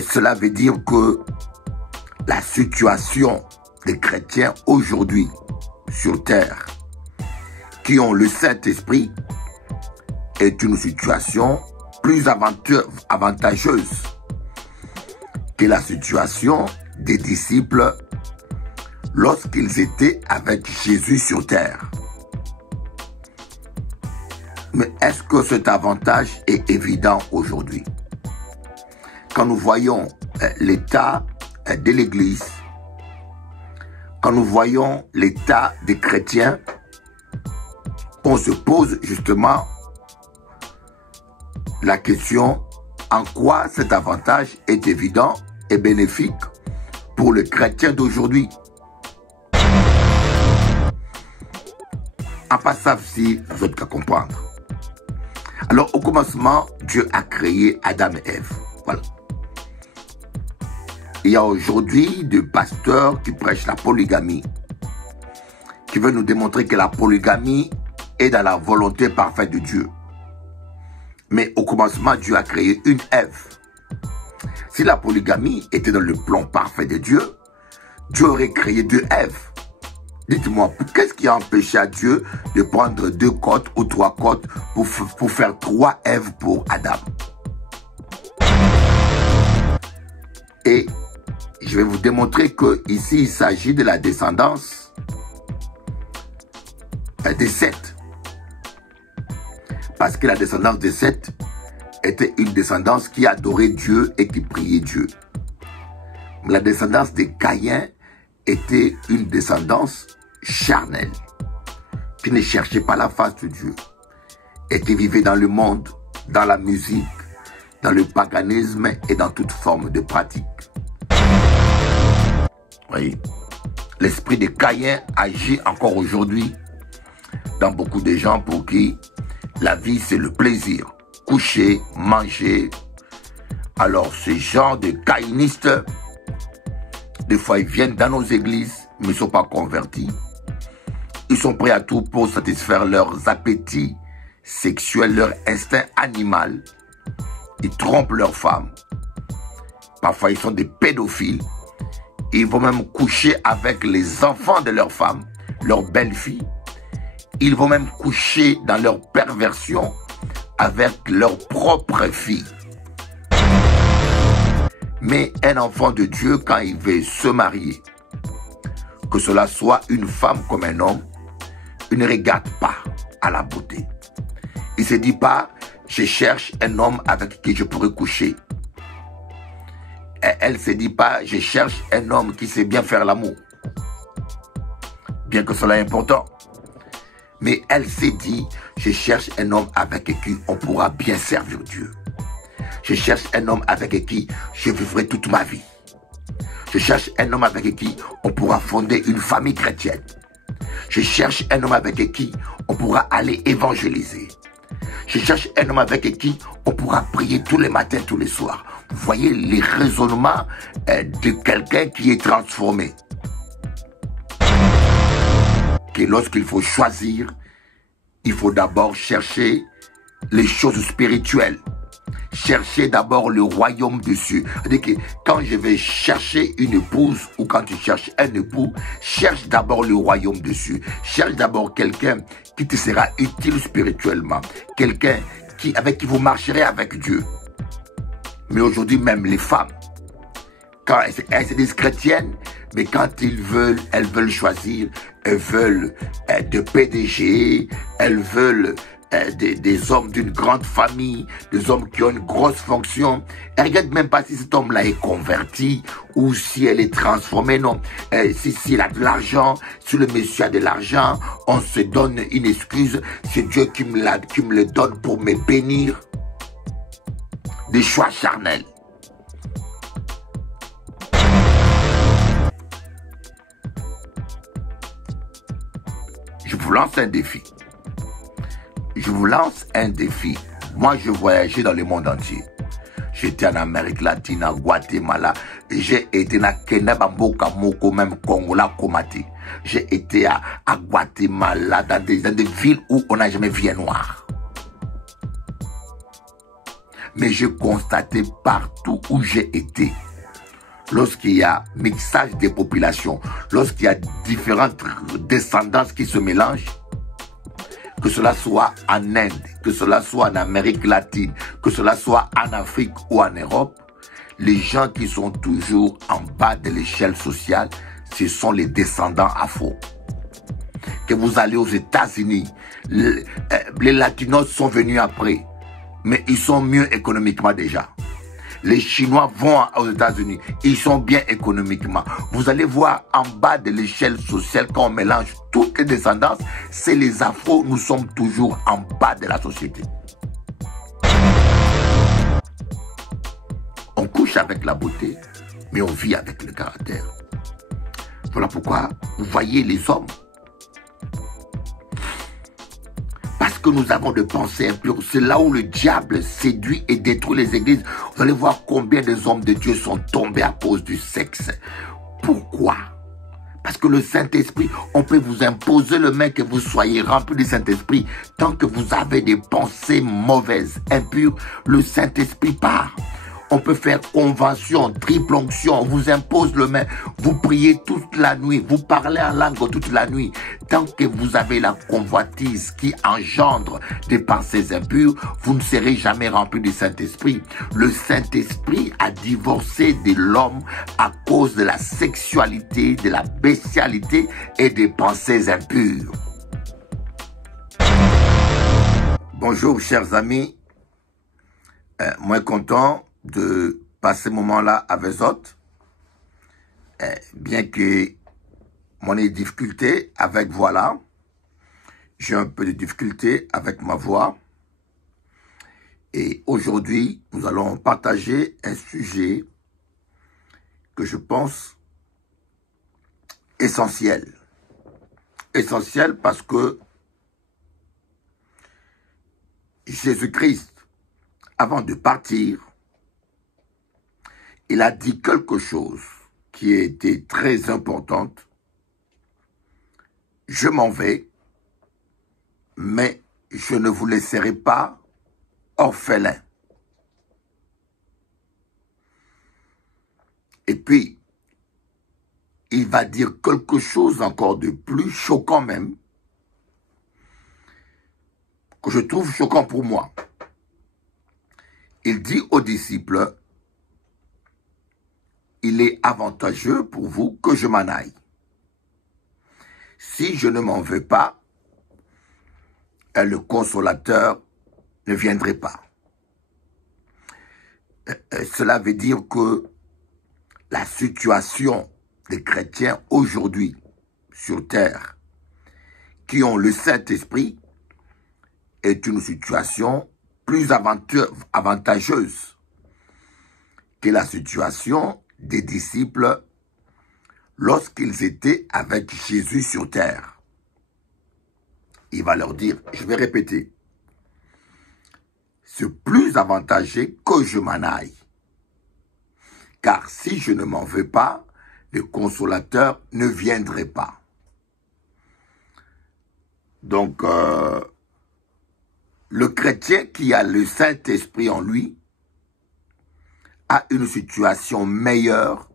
cela veut dire que la situation des chrétiens aujourd'hui sur terre qui ont le Saint-Esprit est une situation plus avantageuse que la situation des disciples lorsqu'ils étaient avec Jésus sur terre. Mais est-ce que cet avantage est évident aujourd'hui? Quand nous voyons l'état de l'Église, quand nous voyons l'état des chrétiens, on se pose justement la question en quoi cet avantage est évident et bénéfique pour le chrétien d'aujourd'hui. En passant si vous êtes qu'à comprendre. Alors au commencement, Dieu a créé Adam et Ève. Voilà. Il y a aujourd'hui des pasteurs qui prêchent la polygamie, qui veulent nous démontrer que la polygamie est dans la volonté parfaite de Dieu. Mais au commencement, Dieu a créé une Ève. Si la polygamie était dans le plan parfait de Dieu, Dieu aurait créé deux Èves. Dites-moi, qu'est-ce qui a empêché à Dieu de prendre 2 côtes ou 3 côtes pour faire 3 Èves pour Adam? Et je vais vous démontrer que ici il s'agit de la descendance de Seth. Parce que la descendance de Seth était une descendance qui adorait Dieu et qui priait Dieu. La descendance de Caïn était une descendance charnelle, qui ne cherchait pas la face de Dieu et qui vivait dans le monde, dans la musique, dans le paganisme et dans toute forme de pratique. Oui. L'esprit de Caïn agit encore aujourd'hui dans beaucoup de gens pour qui la vie c'est le plaisir. Coucher, manger. Alors ces gens de caïnistes, des fois ils viennent dans nos églises, mais ils ne sont pas convertis. Ils sont prêts à tout pour satisfaire leurs appétits sexuels, leur instinct animal. Ils trompent leurs femmes. Parfois ils sont des pédophiles. Ils vont même coucher avec les enfants de leurs femmes, leurs belles-filles. Ils vont même coucher dans leur perversion avec leurs propres filles. Mais un enfant de Dieu, quand il veut se marier, que cela soit une femme comme un homme, il ne regarde pas à la beauté. Il ne se dit pas, je cherche un homme avec qui je pourrais coucher. Et elle ne se dit pas, je cherche un homme qui sait bien faire l'amour. Bien que cela est important. Mais elle s'est dit, je cherche un homme avec qui on pourra bien servir Dieu. Je cherche un homme avec qui je vivrai toute ma vie. Je cherche un homme avec qui on pourra fonder une famille chrétienne. Je cherche un homme avec qui on pourra aller évangéliser. Je cherche un homme avec qui on pourra prier tous les matins, tous les soirs. Vous voyez les raisonnements de quelqu'un qui est transformé. Que lorsqu'il faut choisir, il faut d'abord chercher les choses spirituelles. Chercher d'abord le royaume des cieux. C'est-à-dire que quand je vais chercher une épouse ou quand tu cherches un époux, cherche d'abord le royaume des cieux. Cherche d'abord quelqu'un qui te sera utile spirituellement. Quelqu'un avec qui vous marcherez avec Dieu. Mais aujourd'hui même les femmes, quand elles se disent chrétiennes, mais quand elles veulent choisir, elles veulent de PDG, elles veulent des hommes d'une grande famille, des hommes qui ont une grosse fonction. Elle ne regarde même pas si cet homme-là est converti ou si elle est transformée, non. S'il a de l'argent, si le monsieur a de l'argent, on se donne une excuse, c'est Dieu qui me le donne pour me bénir. Des choix charnels. Je vous lance un défi. Je vous lance un défi. Moi, je voyageais dans le monde entier. J'étais en Amérique latine, à Guatemala. J'ai été à Kenya, Bamboka, Moko, même Congola, Komati. J'ai été à Guatemala, dans des villes où on n'a jamais vu un noir. mais j'ai constaté partout où j'ai été, lorsqu'il y a mixage des populations, lorsqu'il y a différentes descendances qui se mélangent, que cela soit en Inde, que cela soit en Amérique latine, que cela soit en Afrique ou en Europe, les gens qui sont toujours en bas de l'échelle sociale, ce sont les descendants afro. Que vous allez aux États-Unis, les Latinos sont venus après, mais ils sont mieux économiquement déjà. Les Chinois vont aux États-Unis, ils sont bien économiquement. Vous allez voir en bas de l'échelle sociale, quand on mélange toutes les descendances, c'est les Afros, nous sommes toujours en bas de la société. On couche avec la beauté, mais on vit avec le caractère. Voilà pourquoi vous voyez les hommes. Parce que nous avons de pensées impures. C'est là où le diable séduit et détruit les églises. Vous allez voir combien des hommes de Dieu sont tombés à cause du sexe. Pourquoi? Parce que le Saint-Esprit, on peut vous imposer le main que vous soyez rempli du Saint-Esprit. Tant que vous avez des pensées mauvaises, impures, le Saint-Esprit part. On peut faire convention, triple onction, on vous impose le main, vous priez toute la nuit, vous parlez en langue toute la nuit. Tant que vous avez la convoitise qui engendre des pensées impures, vous ne serez jamais rempli du Saint-Esprit. Le Saint-Esprit a divorcé de l'homme à cause de la sexualité, de la bestialité et des pensées impures. Bonjour chers amis, moins content de passer ce moment-là avec vous autres, bien que mon difficulté avec voilà, j'ai un peu de difficulté avec ma voix. Et aujourd'hui, nous allons partager un sujet que je pense essentiel. Essentiel parce que Jésus-Christ, avant de partir, il a dit quelque chose qui a été très importante. Je m'en vais, mais je ne vous laisserai pas orphelins. Et puis, il va dire quelque chose encore de plus choquant même, que je trouve choquant pour moi. Il dit aux disciples, il est avantageux pour vous que je m'en aille. Si je ne m'en vais pas, le consolateur ne viendrait pas. Cela veut dire que la situation des chrétiens aujourd'hui sur terre qui ont le Saint-Esprit est une situation plus avantageuse que la situation des disciples lorsqu'ils étaient avec Jésus sur terre. Il va leur dire, je vais répéter, c'est plus avantageux que je m'en aille. Car si je ne m'en vais pas, le consolateur ne viendrait pas. Donc, le chrétien qui a le Saint-Esprit en lui a une situation meilleure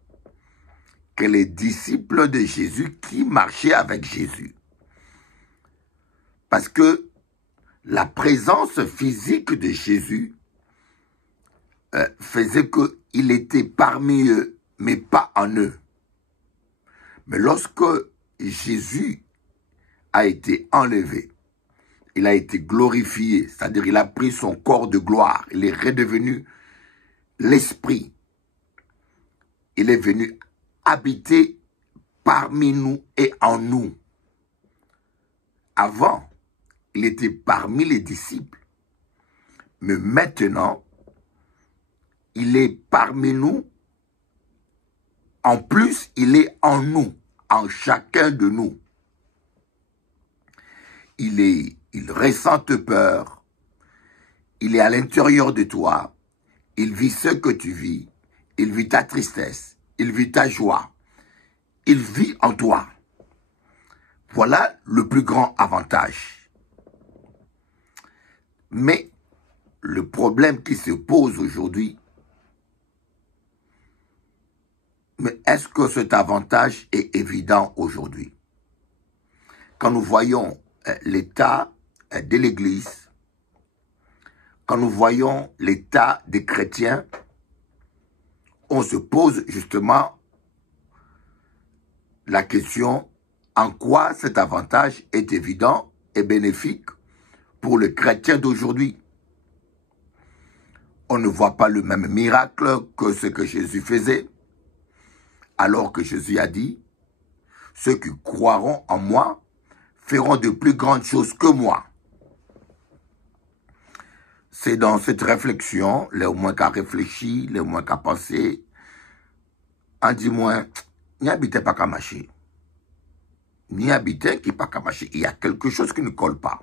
que les disciples de Jésus qui marchaient avec Jésus. Parce que la présence physique de Jésus faisait qu'il était parmi eux, mais pas en eux. Mais lorsque Jésus a été enlevé, il a été glorifié, c'est-à-dire il a pris son corps de gloire, il est redevenu l'Esprit. Il est venu habiter parmi nous et en nous. Avant, il était parmi les disciples. Mais maintenant, il est parmi nous. En plus, il est en nous, en chacun de nous. Il ressent peur. Il est à l'intérieur de toi. Il vit ce que tu vis. Il vit ta tristesse. Il vit ta joie. Il vit en toi. Voilà le plus grand avantage. Mais le problème qui se pose aujourd'hui, mais est-ce que cet avantage est évident aujourd'hui? Quand nous voyons l'état de l'Église, quand nous voyons l'état des chrétiens, on se pose justement la question en quoi cet avantage est évident et bénéfique pour le chrétien d'aujourd'hui. On ne voit pas le même miracle que ce que Jésus faisait, alors que Jésus a dit, ceux qui croiront en moi feront de plus grandes choses que moi. C'est dans cette réflexion, les moins qu'à réfléchir, les moins qu'à penser, en dit moins, n'y habitez pas qu'à marcher. N'y habitez qui pas qu'à marcher. Il y a quelque chose qui ne colle pas.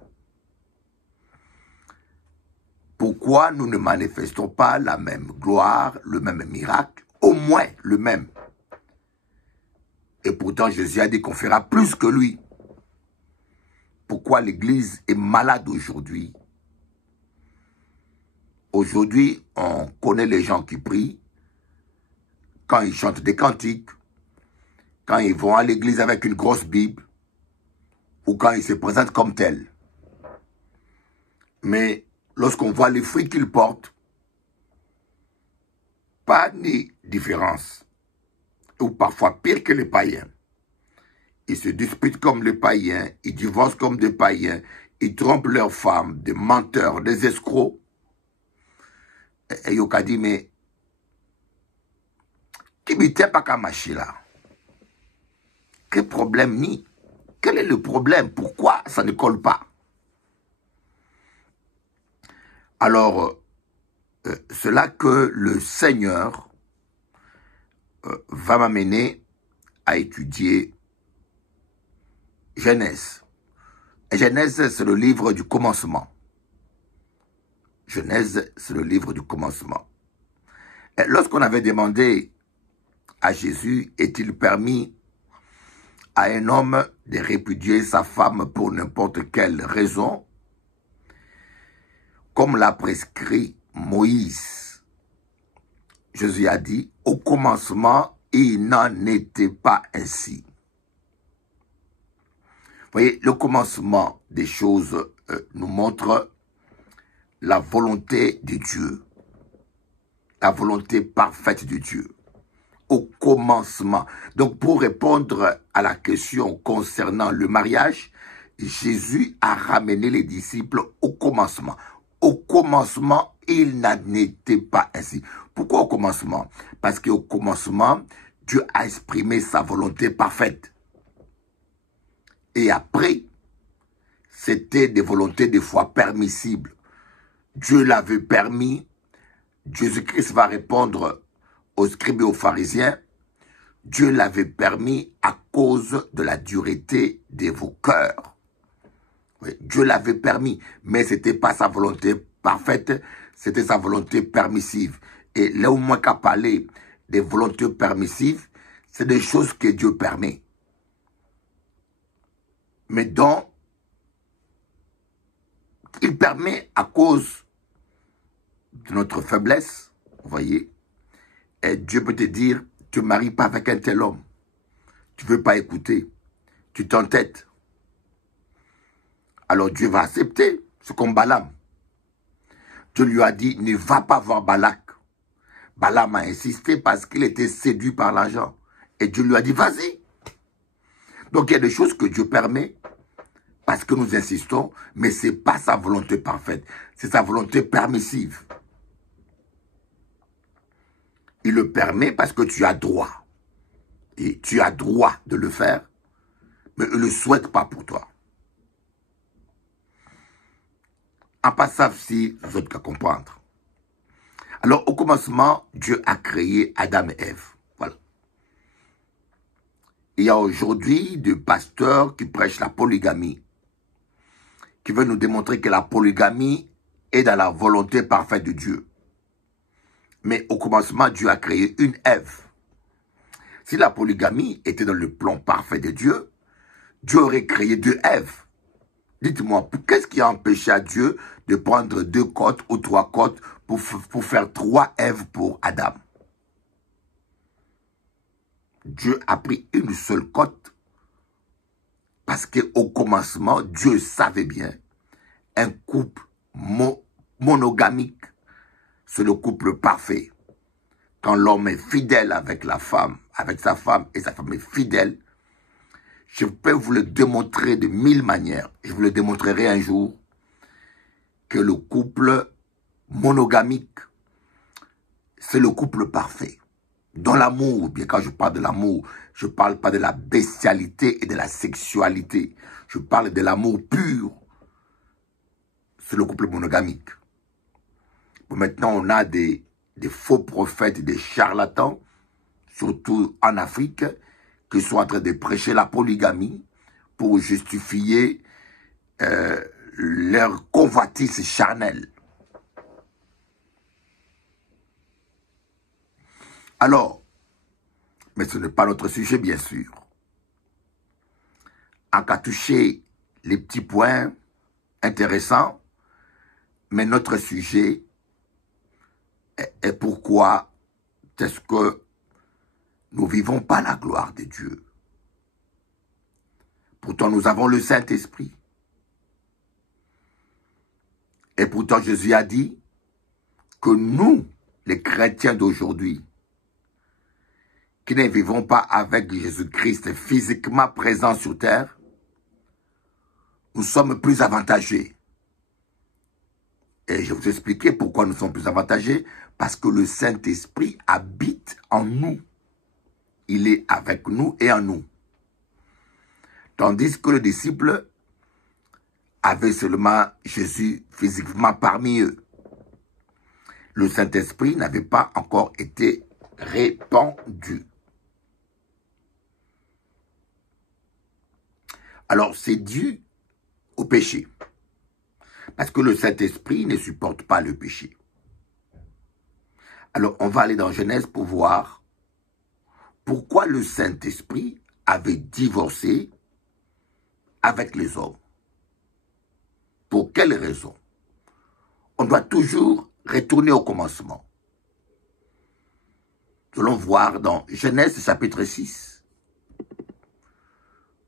Pourquoi nous ne manifestons pas la même gloire, le même miracle, au moins le même? Et pourtant, Jésus a dit qu'on fera plus que lui. Pourquoi l'Église est malade aujourd'hui? Aujourd'hui, on connaît les gens qui prient, quand ils chantent des cantiques, quand ils vont à l'église avec une grosse Bible, ou quand ils se présentent comme tels. Mais lorsqu'on voit les fruits qu'ils portent, pas ni différence, ou parfois pire que les païens. Ils se disputent comme les païens, ils divorcent comme des païens, ils trompent leurs femmes, des menteurs, des escrocs. Et Yoka dit, mais qui m'était pas qu'à marcher là? Quel problème ni? Quel est le problème? Pourquoi ça ne colle pas? Alors, c'est là que le Seigneur va m'amener à étudier Genèse. Et Genèse, c'est le livre du commencement. Genèse, c'est le livre du commencement. Et lorsqu'on avait demandé à Jésus, est-il permis à un homme de répudier sa femme pour n'importe quelle raison, comme l'a prescrit Moïse? Jésus a dit, au commencement, il n'en était pas ainsi. Vous voyez, le commencement des choses nous montre la volonté de Dieu, la volonté parfaite de Dieu, au commencement. Donc, pour répondre à la question concernant le mariage, Jésus a ramené les disciples au commencement. Au commencement, il n'en était pas ainsi. Pourquoi au commencement? Parce qu'au commencement, Dieu a exprimé sa volonté parfaite. Et après, c'était des volontés des fois permissibles. Dieu l'avait permis. Jésus-Christ va répondre aux scribes et aux pharisiens. Dieu l'avait permis à cause de la dureté de vos cœurs. Oui, Dieu l'avait permis, mais ce n'était pas sa volonté parfaite, c'était sa volonté permissive. Et là où moi qu'à parler des volontés permissives, c'est des choses que Dieu permet. Mais donc, il permet à cause de notre faiblesse, vous voyez, et Dieu peut te dire, tu ne maries pas avec un tel homme, tu ne veux pas écouter, tu t'entêtes. Alors Dieu va accepter, c'est comme Balaam. Dieu lui a dit, ne va pas voir Balak. Balaam a insisté parce qu'il était séduit par l'argent. Et Dieu lui a dit, vas-y. Donc il y a des choses que Dieu permet parce que nous insistons, mais ce n'est pas sa volonté parfaite, c'est sa volonté permissive. Il le permet parce que tu as droit. Et tu as droit de le faire, mais il ne le souhaite pas pour toi. En passant, si vous êtes qu'à comprendre. Alors, au commencement, Dieu a créé Adam et Ève. Voilà. Il y a aujourd'hui des pasteurs qui prêchent la polygamie, qui veulent nous démontrer que la polygamie est dans la volonté parfaite de Dieu. Mais au commencement, Dieu a créé une Ève. Si la polygamie était dans le plan parfait de Dieu, Dieu aurait créé deux Èves. Dites-moi, qu'est-ce qui a empêché à Dieu de prendre 2 côtes ou 3 côtes pour faire 3 Èves pour Adam? Dieu a pris une seule côte parce qu'au commencement, Dieu savait bien, un couple monogamique, c'est le couple parfait. Quand l'homme est fidèle avec la femme, avec sa femme, et sa femme est fidèle, je peux vous le démontrer de 1000 manières. Je vous le démontrerai un jour que le couple monogamique, c'est le couple parfait. Dans l'amour, bien quand je parle de l'amour, je ne parle pas de la bestialité et de la sexualité. Je parle de l'amour pur. C'est le couple monogamique. Bon, maintenant, on a des faux prophètes, des charlatans, surtout en Afrique, qui sont en train de prêcher la polygamie pour justifier leur convoitise charnelle. Alors, mais ce n'est pas notre sujet, bien sûr. En cas toucher les petits points intéressants, mais notre sujet est pourquoi est-ce que nous ne vivons pas la gloire de Dieu. Pourtant, nous avons le Saint-Esprit. Et pourtant, Jésus a dit que nous, les chrétiens d'aujourd'hui, qui ne vivons pas avec Jésus-Christ physiquement présent sur terre, nous sommes plus avantagés. Et je vais vous expliquer pourquoi nous sommes plus avantagés. Parce que le Saint-Esprit habite en nous. Il est avec nous et en nous. Tandis que les disciples avaient seulement Jésus physiquement parmi eux. Le Saint-Esprit n'avait pas encore été répandu. Alors, c'est dû au péché. Parce que le Saint-Esprit ne supporte pas le péché. Alors, on va aller dans Genèse pour voir pourquoi le Saint-Esprit avait divorcé avec les hommes. Pour quelles raisons? On doit toujours retourner au commencement. Nous allons voir dans Genèse chapitre 6.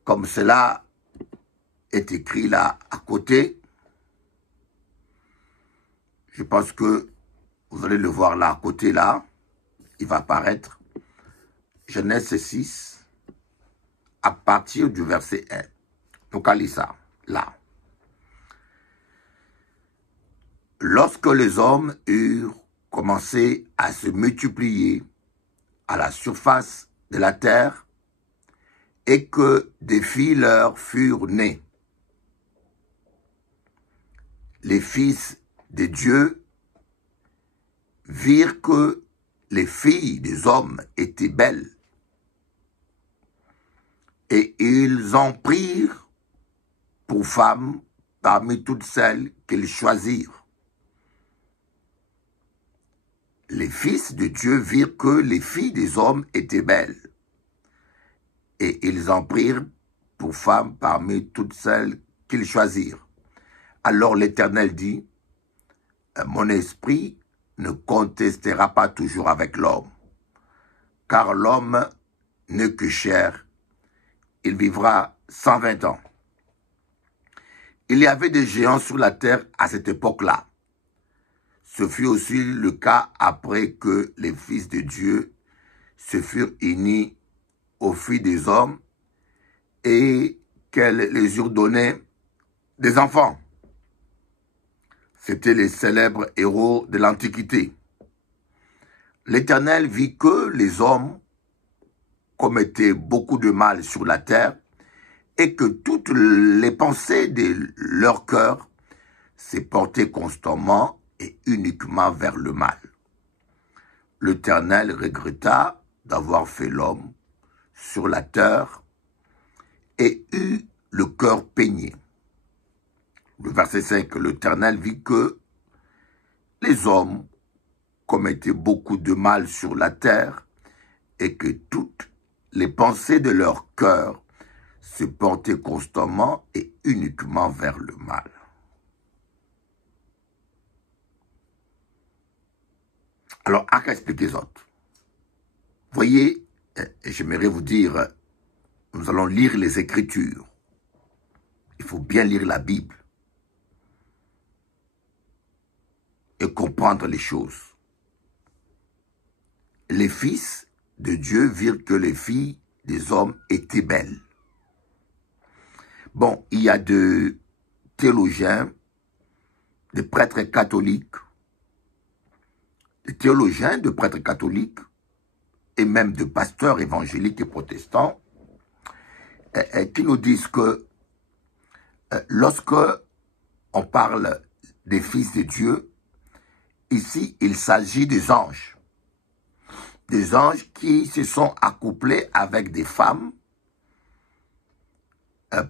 Comme cela est écrit là à côté. Je pense que vous allez le voir là à côté là. Il va apparaître. Genèse 6 à partir du verset 1. Donc, allez ça, là. Lorsque les hommes eurent commencé à se multiplier à la surface de la terre et que des filles leur furent nées, les fils de Dieu virent que les filles des hommes étaient belles et ils en prirent pour femmes parmi toutes celles qu'ils choisirent. Les fils de Dieu virent que les filles des hommes étaient belles et ils en prirent pour femmes parmi toutes celles qu'ils choisirent. Alors l'Éternel dit, « Mon esprit ne contestera pas toujours avec l'homme, car l'homme n'est que chair, il vivra 120 ans. » Il y avait des géants sur la terre à cette époque-là. Ce fut aussi le cas après que les fils de Dieu se furent unis aux filles des hommes et qu'elles les eurent donné des enfants. C'étaient les célèbres héros de l'Antiquité. L'Éternel vit que les hommes commettaient beaucoup de mal sur la terre et que toutes les pensées de leur cœur se portaient constamment et uniquement vers le mal. L'Éternel regretta d'avoir fait l'homme sur la terre et eut le cœur peigné. Le verset 5, l'Éternel vit que les hommes commettaient beaucoup de mal sur la terre et que toutes les pensées de leur cœur se porter constamment et uniquement vers le mal. Alors, à qu'expliquer les autres? Voyez, j'aimerais vous dire, nous allons lire les Écritures. Il faut bien lire la Bible et comprendre les choses. Les fils de Dieu virent que les filles des hommes étaient belles. Bon, il y a de théologiens, de prêtres catholiques, de prêtres catholiques et même de pasteurs évangéliques et protestants qui nous disent que lorsque on parle des fils de Dieu, ici il s'agit des anges qui se sont accouplés avec des femmes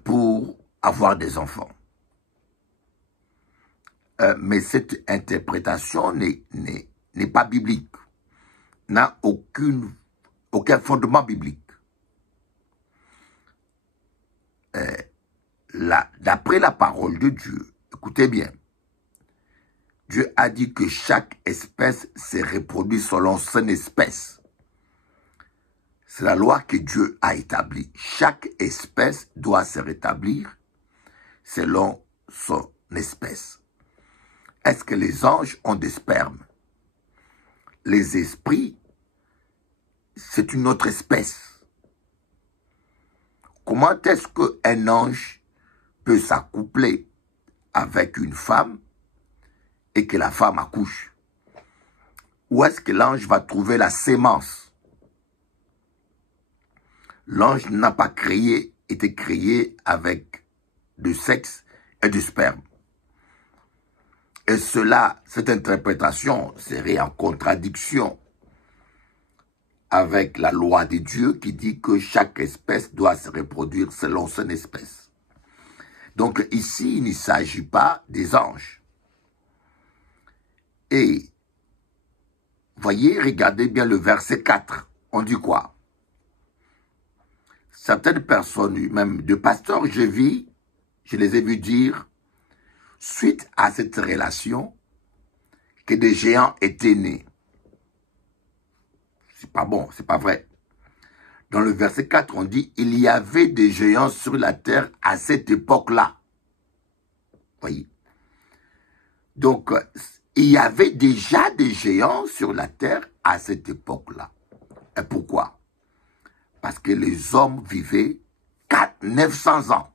pour avoir des enfants. Mais cette interprétation n'est pas biblique, n'a aucun fondement biblique. D'après la parole de Dieu, écoutez bien, Dieu a dit que chaque espèce se reproduit selon son espèce. C'est la loi que Dieu a établie. Chaque espèce doit se rétablir selon son espèce. Est-ce que les anges ont des spermes? Les esprits, c'est une autre espèce. Comment est-ce qu'un ange peut s'accoupler avec une femme et que la femme accouche? Où est-ce que l'ange va trouver la sémence? L'ange n'a pas été créé avec du sexe et du sperme. Et cette interprétation serait en contradiction avec la loi de Dieu qui dit que chaque espèce doit se reproduire selon son espèce. Donc ici, il ne s'agit pas des anges. Et, voyez, regardez bien le verset 4. On dit quoi? Certaines personnes, même de pasteurs, je les ai vus dire, suite à cette relation, que des géants étaient nés. C'est pas bon, c'est pas vrai. Dans le verset 4, on dit, il y avait des géants sur la terre à cette époque-là. Voyez. Donc, il y avait déjà des géants sur la terre à cette époque-là. Et pourquoi? Parce que les hommes vivaient 900 ans.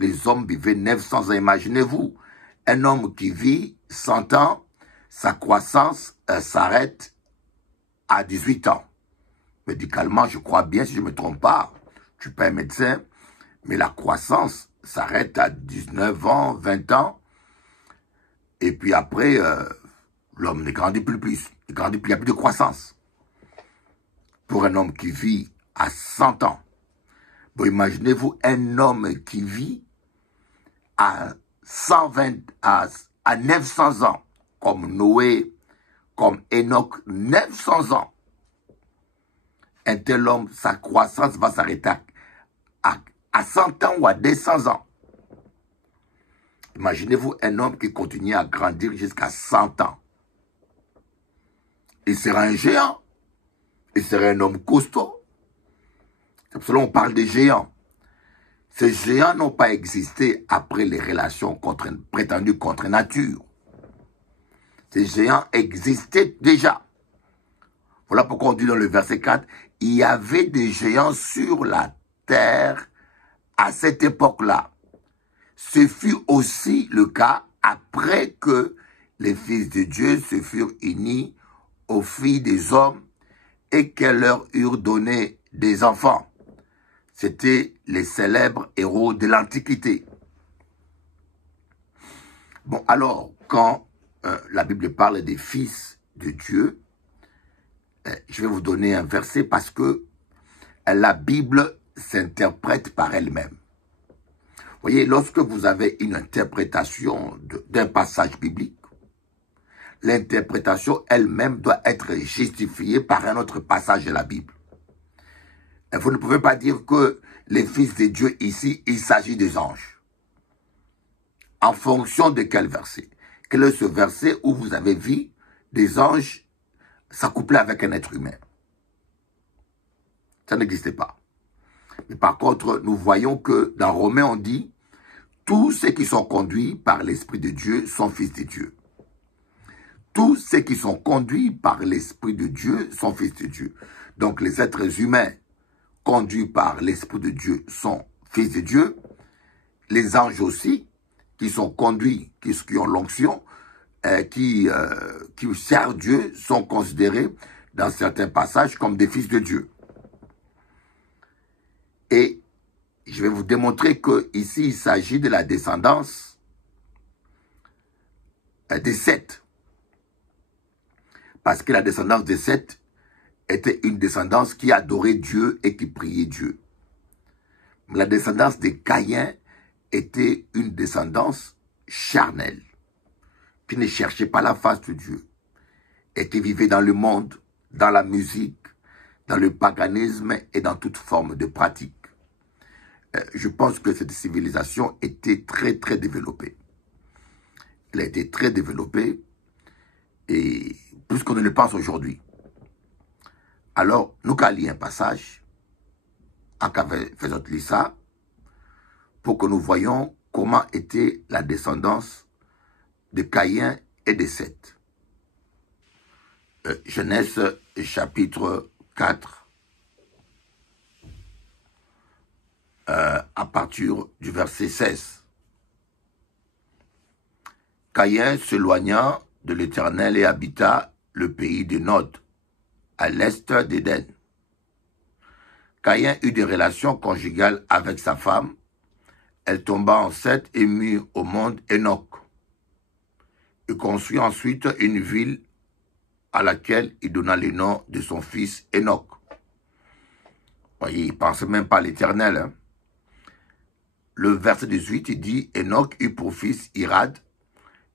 Les hommes vivaient 900 ans. Imaginez-vous, un homme qui vit 100 ans, sa croissance s'arrête à 18 ans. Médicalement, je crois bien, si je ne me trompe pas, je ne suis pas un médecin, mais la croissance s'arrête à 19 ans, 20 ans. Et puis après, l'homme ne grandit plus. Il grandit plus, il n'y a plus de croissance. Pour un homme qui vit à 100 ans. Bon, imaginez-vous un homme qui vit à 900 ans, comme Noé, comme Enoch, 900 ans. Un tel homme, sa croissance va s'arrêter à 100 ans ou à 200 ans. Imaginez-vous un homme qui continue à grandir jusqu'à 100 ans. Il sera un géant. Il serait un homme costaud. C'est pour cela qu'on parle des géants. Ces géants n'ont pas existé après les relations prétendues contre nature. Ces géants existaient déjà. Voilà pourquoi on dit dans le verset 4, il y avait des géants sur la terre à cette époque-là. Ce fut aussi le cas après que les fils de Dieu se furent unis aux filles des hommes et qu'elles leur eurent donné des enfants. C'était les célèbres héros de l'Antiquité. Bon, alors, quand la Bible parle des fils de Dieu, je vais vous donner un verset parce que la Bible s'interprète par elle-même. Vous voyez, lorsque vous avez une interprétation d'un passage biblique, l'interprétation elle-même doit être justifiée par un autre passage de la Bible. Vous ne pouvez pas dire que les fils de Dieu ici, il s'agit des anges. En fonction de quel verset? Quel est ce verset où vous avez vu des anges s'accoupler avec un être humain? Ça n'existait pas. Mais par contre, nous voyons que dans Romains, on dit « Tous ceux qui sont conduits par l'Esprit de Dieu sont fils de Dieu. » Tous ceux qui sont conduits par l'Esprit de Dieu sont fils de Dieu. Donc les êtres humains conduits par l'Esprit de Dieu sont fils de Dieu. Les anges aussi, qui sont conduits, qui ont l'onction, qui servent Dieu, sont considérés dans certains passages comme des fils de Dieu. Et je vais vous démontrer que ici il s'agit de la descendance des Seth. Parce que la descendance des Seth était une descendance qui adorait Dieu et qui priait Dieu. La descendance de Caïn était une descendance charnelle, qui ne cherchait pas la face de Dieu, et qui vivait dans le monde, dans la musique, dans le paganisme et dans toute forme de pratique. Je pense que cette civilisation était très très développée. Elle a été très développée, et plus qu'on ne le pense aujourd'hui. Alors, nous allons lire un passage, faisons lire ça, pour que nous voyions comment était la descendance de Caïn et de Seth. Genèse chapitre 4, à partir du verset 16. Caïn s'éloigna de l'Éternel et habita le pays de Nod, à l'est d'Éden. Caïn eut des relations conjugales avec sa femme. Elle tomba enceinte et mit au monde Enoch. Il construit ensuite une ville à laquelle il donna le nom de son fils Enoch. Voyez, il ne pensait même pas à l'Éternel. Hein? Le verset 18, il dit, Enoch eut pour fils Irad,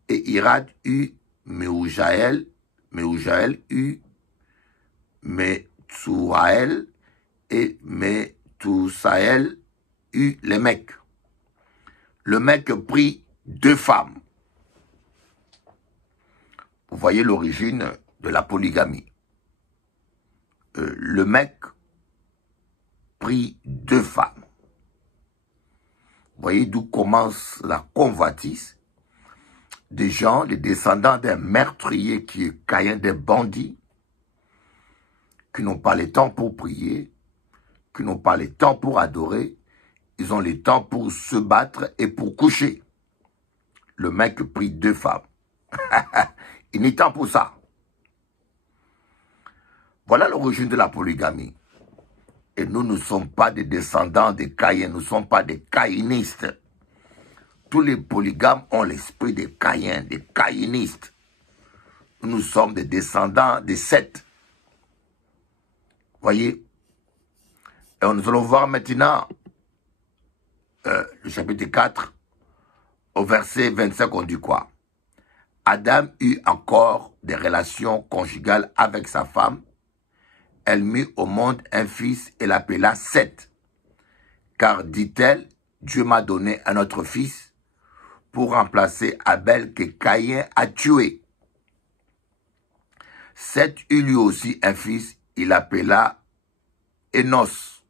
et Irad eut Méhujaël, Méhujaël eut Metsuaël, et Metsuaël eut Lémec. Le mec prit 2 femmes. Vous voyez l'origine de la polygamie. Le mec prit 2 femmes. Vous voyez d'où commence la convoitise des gens, les descendants d'un meurtrier qui est Caïn, des bandits, qui n'ont pas le temps pour prier, qui n'ont pas le temps pour adorer, ils ont le temps pour se battre et pour coucher. Le mec prit 2 femmes. Il n'est temps pour ça. Voilà l'origine de la polygamie. Et nous ne sommes pas des descendants de Caïn, nous ne sommes pas des caïnistes. Tous les polygames ont l'esprit de Caïn, des caïnistes. Nous sommes des descendants de Seth. Voyez? Et nous allons voir maintenant le chapitre 4, au verset 25, on dit quoi? Adam eut encore des relations conjugales avec sa femme. Elle mit au monde un fils et l'appela Seth. Car, dit-elle, Dieu m'a donné un autre fils pour remplacer Abel que Caïn a tué. Seth eut lui aussi un fils, il l'appela Enos.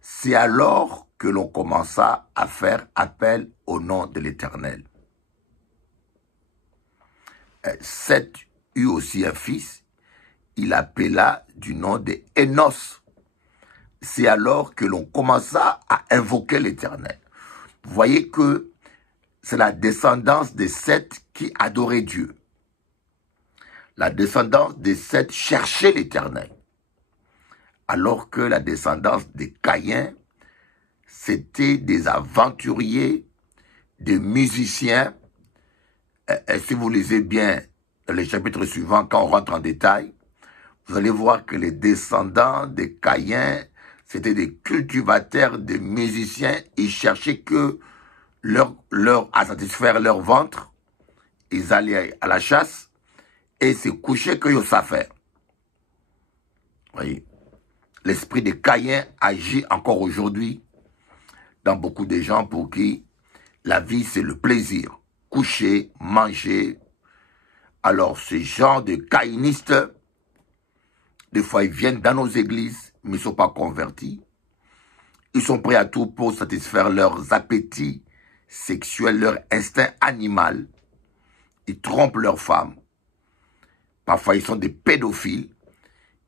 C'est alors que l'on commença à faire appel au nom de l'Éternel. Seth eut aussi un fils, il l'appela du nom de Enos. C'est alors que l'on commença à invoquer l'Éternel. Vous voyez que c'est la descendance de Seth qui adorait Dieu. La descendance de Seth cherchait l'Éternel. Alors que la descendance de Caïn, c'était des aventuriers, des musiciens. Et si vous lisez bien les chapitres suivants, quand on rentre en détail, vous allez voir que les descendants de Caïn, c'était des cultivateurs, des musiciens. Ils cherchaient que à satisfaire leur ventre. Ils allaient à la chasse et se couchaient que ils savaient faire. Voyez. l'esprit de Caïn agit encore aujourd'hui dans beaucoup de gens pour qui la vie, c'est le plaisir. Coucher, manger. Alors, ces gens de caïnistes, des fois, ils viennent dans nos églises, mais ils ne sont pas convertis. Ils sont prêts à tout pour satisfaire leurs appétits sexuels, leur instinct animal. Ils trompent leurs femmes. Parfois, ils sont des pédophiles.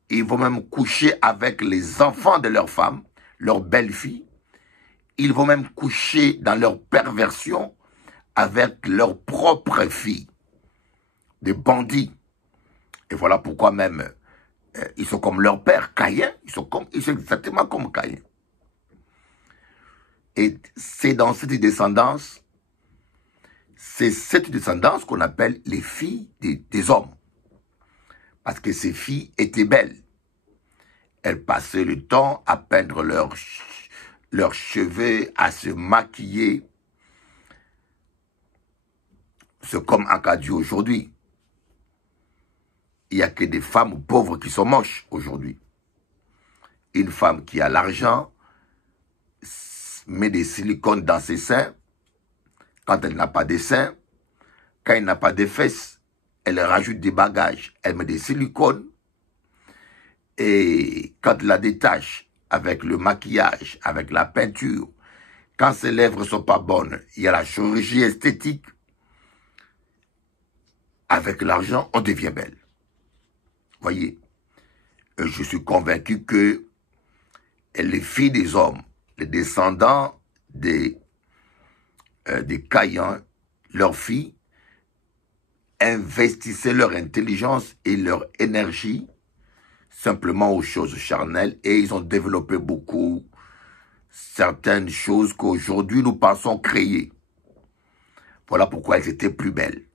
Ils vont même coucher avec les enfants de leurs femmes, leurs belles-filles. Ils vont même coucher dans leur perversion avec leurs propres filles. Des bandits. Et voilà pourquoi même, ils sont comme leur père, Caïn. Ils sont exactement comme Caïn. Et c'est dans cette descendance, qu'on appelle les filles des hommes. Parce que ces filles étaient belles. Elles passaient le temps à peindre leurs cheveux, à se maquiller. C'est comme Acadie aujourd'hui. Il n'y a que des femmes pauvres qui sont moches aujourd'hui. Une femme qui a l'argent met des silicones dans ses seins. Quand elle n'a pas de seins, quand elle n'a pas de fesses, elle rajoute des bagages. Elle met des silicones. Et quand elle la détache avec le maquillage, avec la peinture, quand ses lèvres ne sont pas bonnes, il y a la chirurgie esthétique. Avec l'argent, on devient belle. Voyez, je suis convaincu que les filles des hommes, les descendants des Caïns, leurs filles, investissaient leur intelligence et leur énergie simplement aux choses charnelles et ils ont développé beaucoup certaines choses qu'aujourd'hui nous pensons créer. Voilà pourquoi elles étaient plus belles.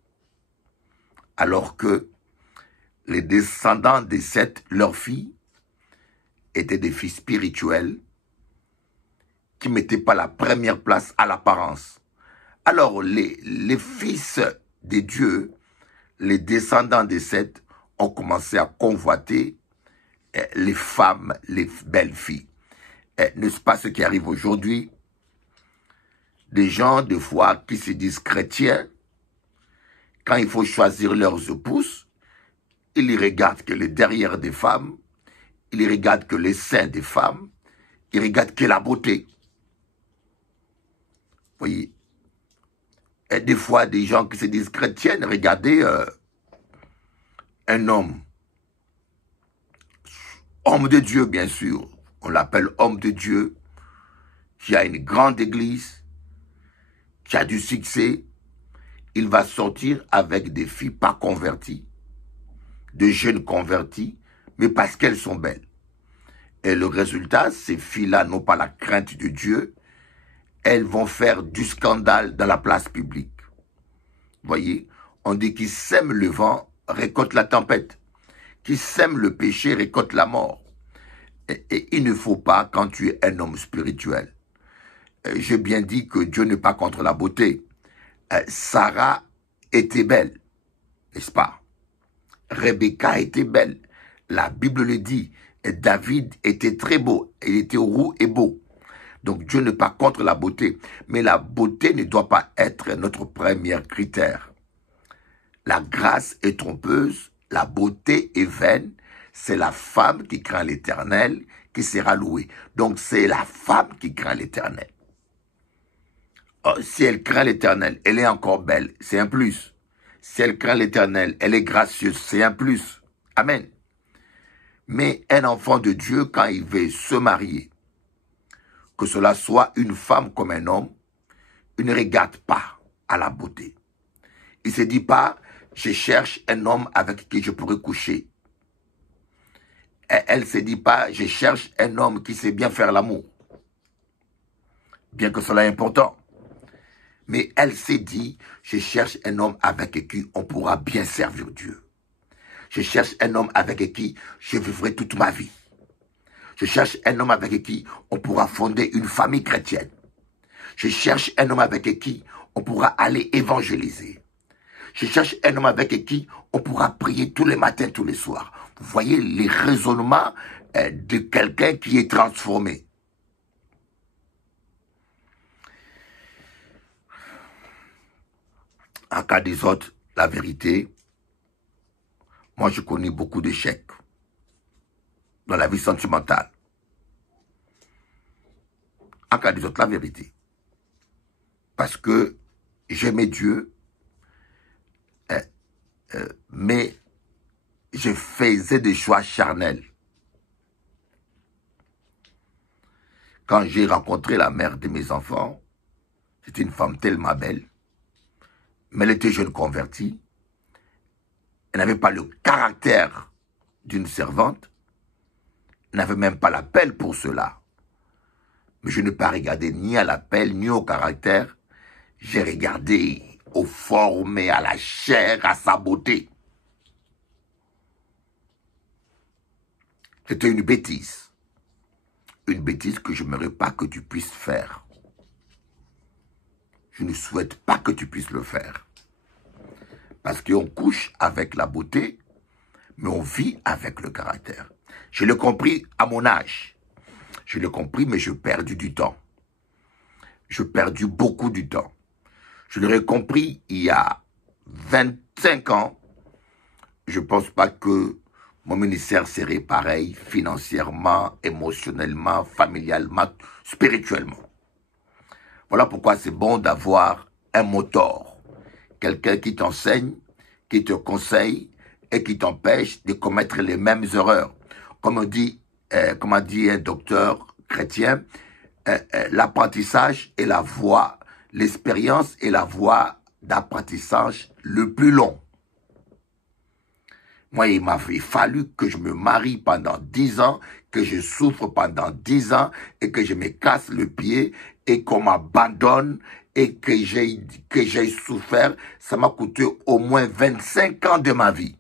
Alors que les descendants de Seth, leurs filles, étaient des filles spirituelles qui ne mettaient pas la première place à l'apparence. Alors, les fils de Dieu, les descendants de Seth, ont commencé à convoiter les femmes, les belles filles. N'est-ce pas ce qui arrive aujourd'hui? Des gens, des fois, qui se disent chrétiens, quand il faut choisir leurs épouses, ils regardent que les derrière des femmes, ils regardent que les seins des femmes, ils regardent que la beauté. Vous voyez? Et des fois, des gens qui se disent chrétiennes, regardez un homme de Dieu, bien sûr, on l'appelle homme de Dieu, qui a une grande église, qui a du succès, il va sortir avec des filles pas converties, de jeunes convertis, mais parce qu'elles sont belles. Et le résultat, ces filles-là n'ont pas la crainte de Dieu, elles vont faire du scandale dans la place publique. Voyez, on dit qui sème le vent récolte la tempête, qui sème le péché récolte la mort. Et il ne faut pas, quand tu es un homme spirituel, j'ai bien dit que Dieu n'est pas contre la beauté. Sarah était belle, n'est-ce pas? Rebecca était belle. La Bible le dit. Et David était très beau. Il était roux et beau. Donc Dieu n'est pas contre la beauté. Mais la beauté ne doit pas être notre premier critère. La grâce est trompeuse. La beauté est vaine. C'est la femme qui craint l'Éternel qui sera louée. Donc c'est la femme qui craint l'Éternel. Si elle craint l'Éternel, elle est encore belle. C'est un plus. Si elle craint l'Éternel, elle est gracieuse. C'est un plus. Amen. Mais un enfant de Dieu, quand il veut se marier, que cela soit une femme comme un homme, il ne regarde pas à la beauté. Il ne se dit pas, je cherche un homme avec qui je pourrais coucher. Elle ne se dit pas, je cherche un homme qui sait bien faire l'amour. Bien que cela est important. Mais elle s'est dit, je cherche un homme avec qui on pourra bien servir Dieu. Je cherche un homme avec qui je vivrai toute ma vie. Je cherche un homme avec qui on pourra fonder une famille chrétienne. Je cherche un homme avec qui on pourra aller évangéliser. Je cherche un homme avec qui on pourra prier tous les matins, tous les soirs. Vous voyez les raisonnements de quelqu'un qui est transformé. En cas des autres, la vérité, moi je connais beaucoup d'échecs dans la vie sentimentale. En cas des autres, la vérité. Parce que j'aimais Dieu, mais je faisais des choix charnels. Quand j'ai rencontré la mère de mes enfants, c'était une femme tellement belle, mais elle était jeune convertie. Elle n'avait pas le caractère d'une servante. Elle n'avait même pas l'appel pour cela. Mais je n'ai pas regardé ni à l'appel, ni au caractère. J'ai regardé aux formes et à la chair, à sa beauté. C'était une bêtise. Une bêtise que je n'aimerais pas que tu puisses faire. Je ne souhaite pas que tu puisses le faire. Parce qu'on couche avec la beauté, mais on vit avec le caractère. Je l'ai compris à mon âge. Je l'ai compris, mais je perdu du temps. Je perdu beaucoup du temps. Je l'aurais compris il y a 25 ans. Je ne pense pas que mon ministère serait pareil financièrement, émotionnellement, familialement, spirituellement. Voilà pourquoi c'est bon d'avoir un mentor. Quelqu'un qui t'enseigne, qui te conseille et qui t'empêche de commettre les mêmes erreurs. Comme a dit un docteur chrétien, l'apprentissage est la voie, l'expérience est la voie d'apprentissage le plus long. Moi, il m'a fallu que je me marie pendant 10 ans, que je souffre pendant 10 ans et que je me casse le pied et qu'on m'abandonne et que j'ai souffert. Ça m'a coûté au moins 25 ans de ma vie.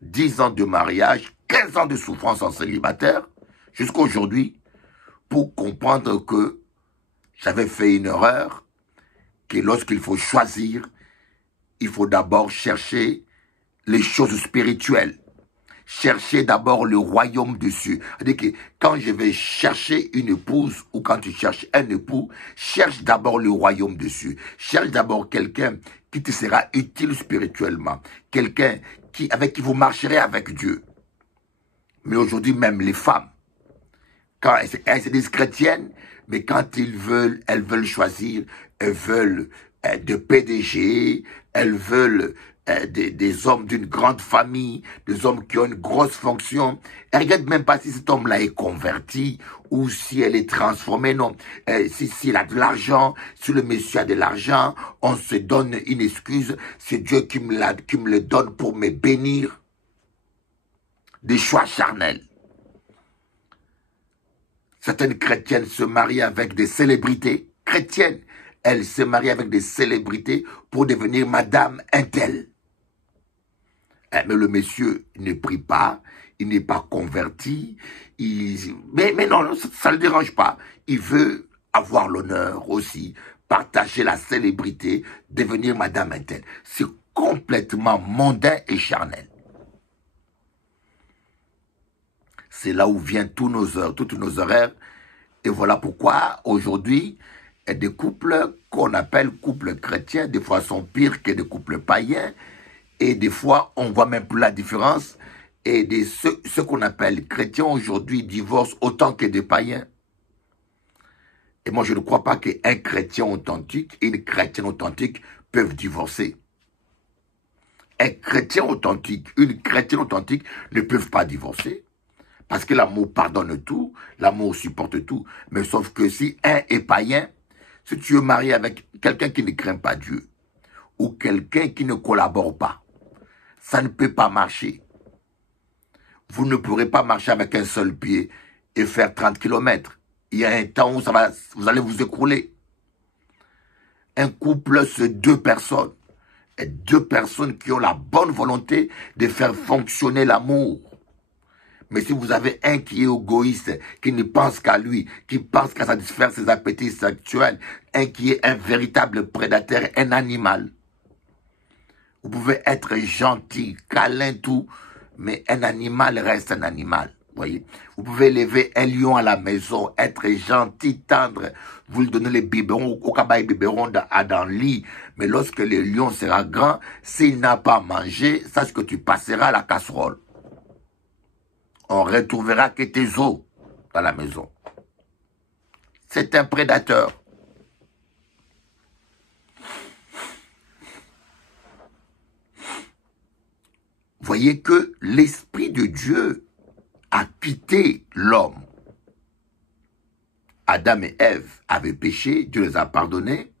10 ans de mariage, 15 ans de souffrance en célibataire, jusqu'à aujourd'hui, pour comprendre que j'avais fait une erreur, que lorsqu'il faut choisir, il faut d'abord chercher les choses spirituelles. Chercher d'abord le royaume des cieux. C'est-à-dire que quand je vais chercher une épouse ou quand tu cherches un époux, cherche d'abord le royaume des cieux. Cherche d'abord quelqu'un qui te sera utile spirituellement. Quelqu'un avec qui vous marcherez avec Dieu. Mais aujourd'hui, même les femmes, quand elles se disent chrétiennes, mais quand elles veulent choisir, elles veulent de PDG, elles veulent des hommes d'une grande famille, des hommes qui ont une grosse fonction. Elle ne regarde même pas si cet homme-là est converti ou si elle est transformée. Non, s'il a de l'argent, si le monsieur a de l'argent, on se donne une excuse. C'est Dieu qui me le donne pour me bénir. Des choix charnels. Certaines chrétiennes se marient avec des célébrités chrétiennes. Elles se marient avec des célébrités pour devenir madame un-tel. Mais le monsieur ne prie pas, il n'est pas converti, mais non, ça ne le dérange pas. Il veut avoir l'honneur aussi, partager la célébrité, devenir madame un-tel. C'est complètement mondain et charnel. C'est là où viennent toutes nos erreurs. Et voilà pourquoi, aujourd'hui, des couples qu'on appelle couples chrétiens, des fois sont pires que des couples païens. Et des fois, on ne voit même plus la différence. Et ceux qu'on appelle chrétiens aujourd'hui divorcent autant que des païens. Et moi, je ne crois pas qu'un chrétien authentique et une chrétienne authentique peuvent divorcer. Un chrétien authentique, une chrétienne authentique ne peuvent pas divorcer. Parce que l'amour pardonne tout, l'amour supporte tout. Mais sauf que si un est païen, si tu es marié avec quelqu'un qui ne craint pas Dieu, ou quelqu'un qui ne collabore pas, ça ne peut pas marcher. Vous ne pourrez pas marcher avec un seul pied et faire 30 km. Il y a un temps où vous allez vous écrouler. Un couple, c'est deux personnes. Et deux personnes qui ont la bonne volonté de faire fonctionner l'amour. Mais si vous avez un qui est égoïste, qui ne pense qu'à lui, qui pense qu'à satisfaire ses appétits sexuels, un qui est un véritable prédateur, un animal, vous pouvez être gentil, câlin, tout, Mais un animal reste un animal. Voyez, vous pouvez élever un lion à la maison, être gentil, tendre, vous lui donnez les biberons, au cabaye biberon dans le lit. Mais lorsque le lion sera grand, s'il n'a pas mangé, sache que tu passeras à la casserole. On ne retrouvera que tes os dans la maison. C'est un prédateur. Voyez que l'Esprit de Dieu a quitté l'homme. Adam et Ève avaient péché, Dieu les a pardonnés.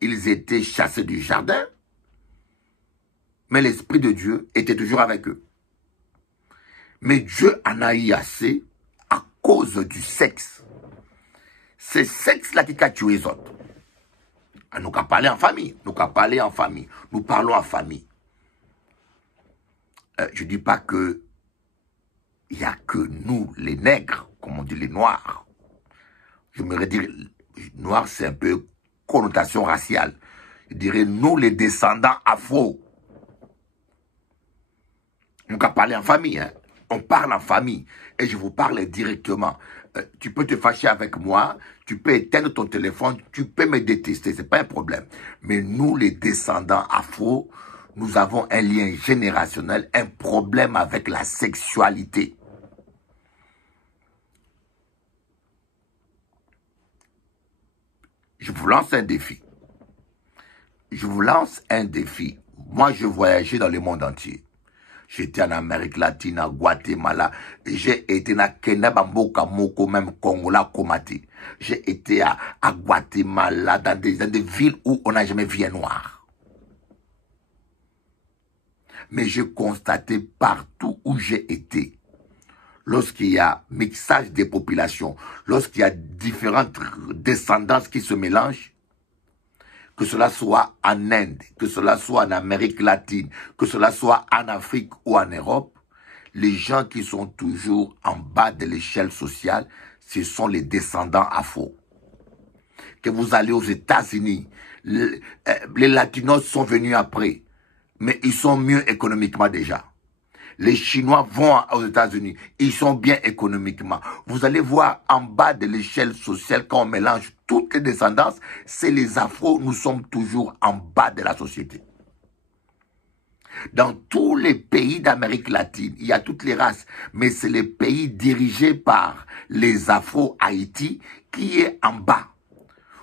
Ils étaient chassés du jardin, mais l'Esprit de Dieu était toujours avec eux. Mais Dieu en a eu assez à cause du sexe. C'est le sexe-là qui a tué les autres. Nous qu'à parler en famille, nous qu'à parler en famille, nous parlons en famille. Je ne dis pas que il n'y a que nous, les nègres, comme on dit les noirs. Je me dire, noir, c'est un peu connotation raciale. Je dirais, nous, les descendants afro. On peut parler en famille, hein. On parle en famille. Et je vous parle directement. Tu peux te fâcher avec moi, tu peux éteindre ton téléphone, tu peux me détester, ce n'est pas un problème. Mais nous, les descendants afro, nous avons un lien générationnel, un problème avec la sexualité. Je vous lance un défi. Je vous lance un défi. Moi, je voyageais dans le monde entier. J'étais en Amérique latine, à Guatemala. J'ai été à Kenya, Mboka, Moko, même Congo, là, Komati. J'ai été à Guatemala, dans des villes où on n'a jamais vu un noir. Mais je constatais partout où j'ai été, lorsqu'il y a mixage des populations, lorsqu'il y a différentes descendances qui se mélangent, que cela soit en Inde, que cela soit en Amérique latine, que cela soit en Afrique ou en Europe, les gens qui sont toujours en bas de l'échelle sociale, ce sont les descendants afro. Que vous allez aux États-Unis, les Latinos sont venus après, mais ils sont mieux économiquement déjà. Les Chinois vont aux États-Unis, ils sont bien économiquement. Vous allez voir en bas de l'échelle sociale, quand on mélange toutes les descendances, c'est les Afros, nous sommes toujours en bas de la société. Dans tous les pays d'Amérique latine, il y a toutes les races, mais c'est les pays dirigés par les Afro-Haïti qui est en bas.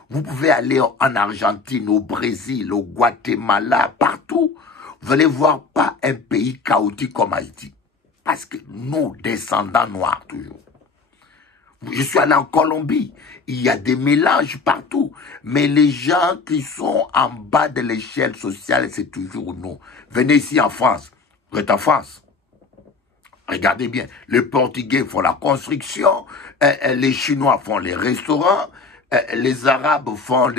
Vous pouvez aller en Argentine, au Brésil, au Guatemala, partout. Vous allez voir pas un pays chaotique comme Haïti. Parce que nous, descendants noirs toujours. Je suis allé en Colombie. Il y a des mélanges partout. Mais les gens qui sont en bas de l'échelle sociale, c'est toujours nous. Venez ici en France. Vous êtes en France. Regardez bien. Les Portugais font la construction. Les Chinois font les restaurants. Les Arabes font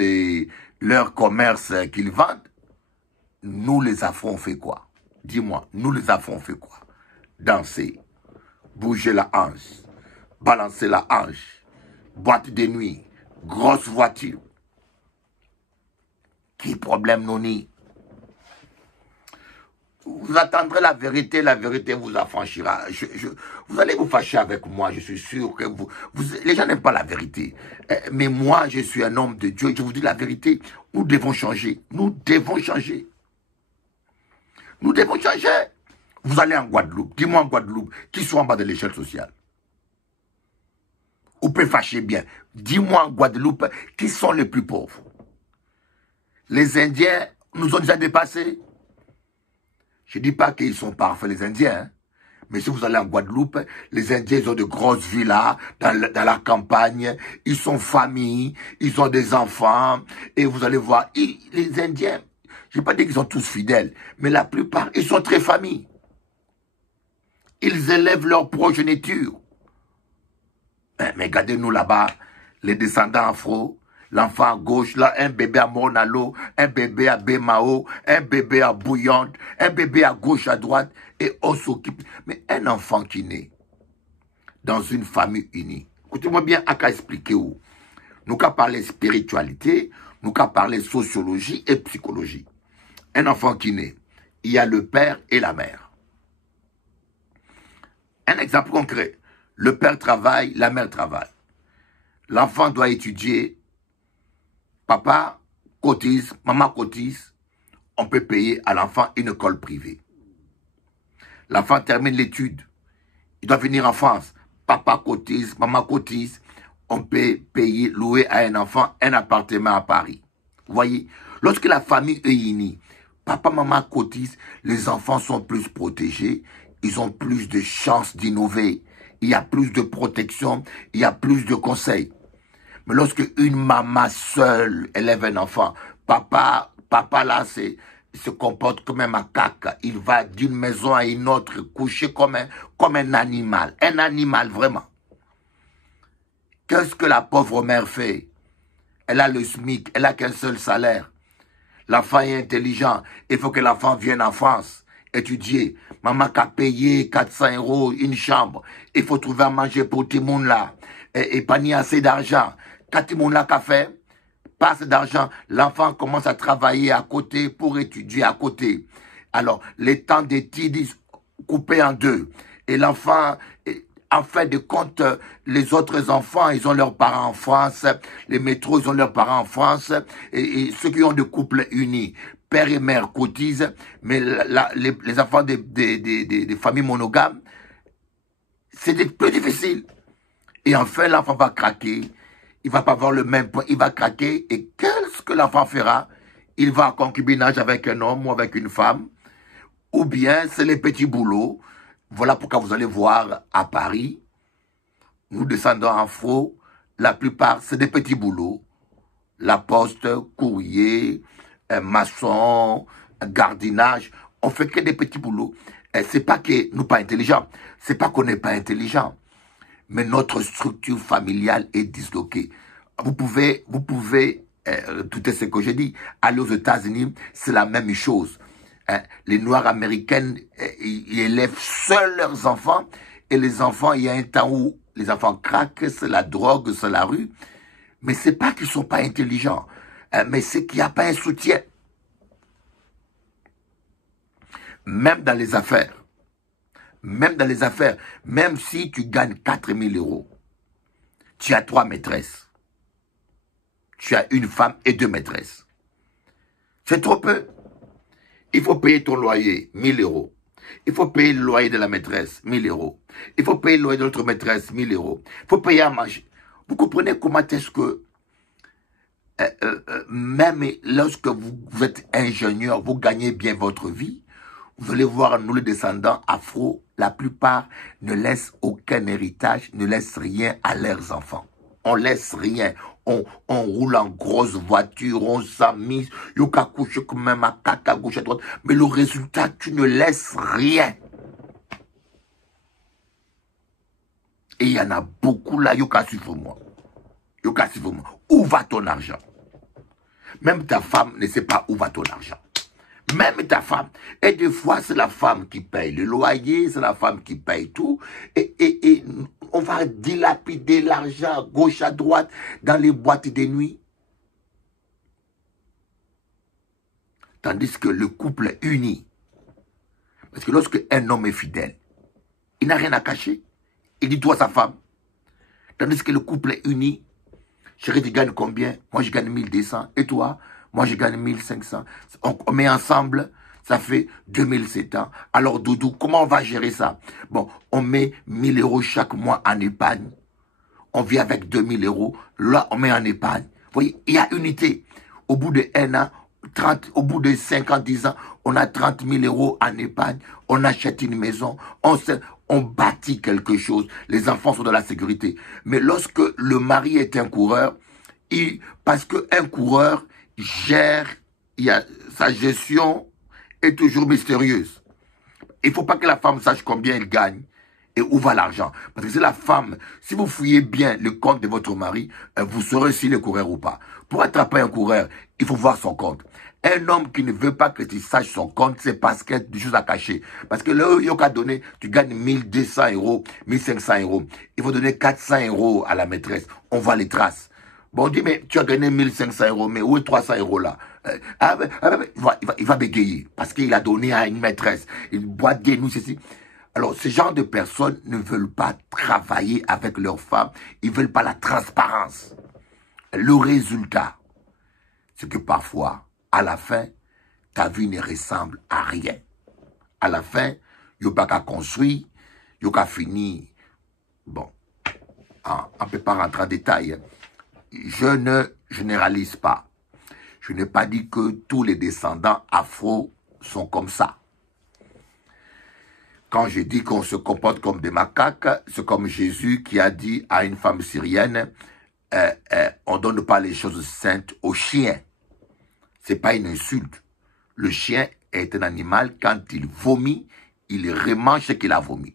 leur commerce qu'ils vendent. Nous, les Afro, on fait quoi? Dis-moi, nous, les Afro, on fait quoi? Danser, bouger la hanche, balancer la hanche, boîte de nuit, grosse voiture. Qui problème, Noni? Vous attendrez la vérité vous affranchira. Vous allez vous fâcher avec moi, je suis sûr que les gens n'aiment pas la vérité. Mais moi, je suis un homme de Dieu, je vous dis la vérité, nous devons changer. Nous devons changer. Nous devons changer. Vous allez en Guadeloupe, dis-moi en Guadeloupe, qui sont en bas de l'échelle sociale. Vous pouvez fâcher bien. Dis-moi en Guadeloupe, qui sont les plus pauvres. Les Indiens nous ont déjà dépassés. Je ne dis pas qu'ils sont parfaits, les Indiens. Hein. Mais si vous allez en Guadeloupe, les Indiens, ils ont de grosses villas dans la campagne. Ils sont familles, ils ont des enfants. Et vous allez voir, les Indiens, je ne vais pas dire qu'ils sont tous fidèles, mais la plupart, ils sont très familles. Ils élèvent leur progéniture. Mais regardez-nous là-bas, les descendants afro, l'enfant à gauche, là, un bébé à Monalo, un bébé à Bémao, un bébé à Bouillante, un bébé à gauche, à droite, et on s'occupe. Mais un enfant qui naît dans une famille unie, écoutez-moi bien, à qu'à expliquer où. Nous qu'à parler spiritualité, nous qu'à parler sociologie et psychologie. Un enfant qui naît, il y a le père et la mère. Un exemple concret. Le père travaille, la mère travaille. L'enfant doit étudier. Papa cotise, maman cotise. On peut payer à l'enfant une école privée. L'enfant termine l'étude. Il doit venir en France. Papa cotise, maman cotise. On peut payer, louer à un enfant un appartement à Paris. Vous voyez, lorsque la famille est unie, papa, maman cotise, les enfants sont plus protégés. Ils ont plus de chances d'innover. Il y a plus de protection. Il y a plus de conseils. Mais lorsque une maman seule élève un enfant, papa là, se comporte comme un macaque. Il va d'une maison à une autre, coucher comme un animal. Un animal, vraiment. Qu'est-ce que la pauvre mère fait? Elle a le SMIC, elle a qu'un seul salaire. L'enfant est intelligent. Il faut que l'enfant vienne en France étudier. Maman qui a payé 400 € une chambre. Il faut trouver à manger pour tout le monde là. Et pas ni assez d'argent. Quand tout le monde là qu'a fait, pas assez d'argent, l'enfant commence à travailler à côté pour étudier à côté. Alors, les temps d'études coupés en deux. Et l'enfant, en fait de compte, les autres enfants, ils ont leurs parents en France. Les métros, ils ont leurs parents en France. Et ceux qui ont des couples unis, père et mère cotisent. Mais les enfants des familles monogames, c'est plus difficile. Et enfin, l'enfant va craquer. Il va pas avoir le même point. Il va craquer. Et qu'est-ce que l'enfant fera? Il va en concubinage avec un homme ou avec une femme. Ou bien, c'est les petits boulots. Voilà pourquoi vous allez voir à Paris, nous descendons en faux, la plupart, c'est des petits boulots. La poste, courrier, maçon, gardinage. On fait que des petits boulots. C'est pas que nous pas intelligents. C'est pas qu'on n'est pas intelligents. Mais notre structure familiale est disloquée. Vous pouvez tout ce que j'ai dit, aller aux États-Unis, c'est la même chose. Les Noirs américains, ils élèvent seuls leurs enfants. Et les enfants, il y a un temps où les enfants craquent, c'est la drogue, c'est la rue. Mais c'est pas qu'ils sont pas intelligents. Mais c'est qu'il n'y a pas un soutien. Même dans les affaires. Même si tu gagnes 4 000 €, tu as 3 maîtresses. Tu as une femme et 2 maîtresses. C'est trop peu. Il faut payer ton loyer, 1 000 €. Il faut payer le loyer de la maîtresse, 1 000 €. Il faut payer le loyer de l'autre maîtresse, 1 000 €. Il faut payer à manger. Vous comprenez comment est-ce que, même lorsque vous êtes ingénieur, vous gagnez bien votre vie, vous allez voir, nous les descendants afro, la plupart ne laissent aucun héritage, ne laissent rien à leurs enfants. On laisse rien. On roule en grosse voiture, on s'amuse, yoka couche comme un macaque à gauche à droite. Mais le résultat, tu ne laisses rien. Et il y en a beaucoup là, yoka suivre moi. Yoka suivre moi. Où va ton argent? Même ta femme ne sait pas où va ton argent. Même ta femme. Et des fois, c'est la femme qui paye le loyer, c'est la femme qui paye tout. Et on va dilapider l'argent à gauche, à droite, dans les boîtes de nuit. Tandis que le couple est uni. Parce que lorsque un homme est fidèle, il n'a rien à cacher. Il dit tout à sa femme. Tandis que le couple est uni. Chérie, tu gagnes combien? Moi, je gagne 1200. Et toi? Moi, je gagne 1500. On met ensemble, ça fait 2700. Alors, Doudou, comment on va gérer ça? Bon, on met 1 000 € chaque mois en épargne. On vit avec 2 000 €. Là, on met en épargne. Vous voyez, il y a unité. Au bout de 1 an, au bout de 5 ans, 10 ans, on a 30 000 € en épargne. On achète une maison. On bâtit quelque chose. Les enfants sont dans la sécurité. Mais lorsque le mari est un coureur, parce qu'un coureur gère, sa gestion est toujours mystérieuse. Il ne faut pas que la femme sache combien elle gagne et où va l'argent. Parce que c'est la femme, si vous fouillez bien le compte de votre mari, vous saurez s'il est coureur ou pas. Pour attraper un coureur, il faut voir son compte. Un homme qui ne veut pas que tu saches son compte, c'est parce qu'il y a des choses à cacher. Parce que là, il y a donné, tu gagnes 1 200 €, 1 500 €. Il faut donner 400 € à la maîtresse. On voit les traces. Bon, on dit, mais tu as gagné 1 500 €, mais où est 300 € là? Il va bégayer parce qu'il a donné à une maîtresse une boîte de nous, ceci. Alors, ce genre de personnes ne veulent pas travailler avec leurs femmes. Ils ne veulent pas la transparence. Le résultat, c'est que parfois, à la fin, ta vie ne ressemble à rien. À la fin, il n'y a pas qu'à construire, il n'y a qu'à finir. Bon, on ne peut pas rentrer en détail. Je ne généralise pas. Je n'ai pas dit que tous les descendants afro sont comme ça. Quand je dis qu'on se comporte comme des macaques, c'est comme Jésus qui a dit à une femme syrienne, on ne donne pas les choses saintes aux chiens. Ce n'est pas une insulte. Le chien est un animal, quand il vomit, il remange ce qu'il a vomi.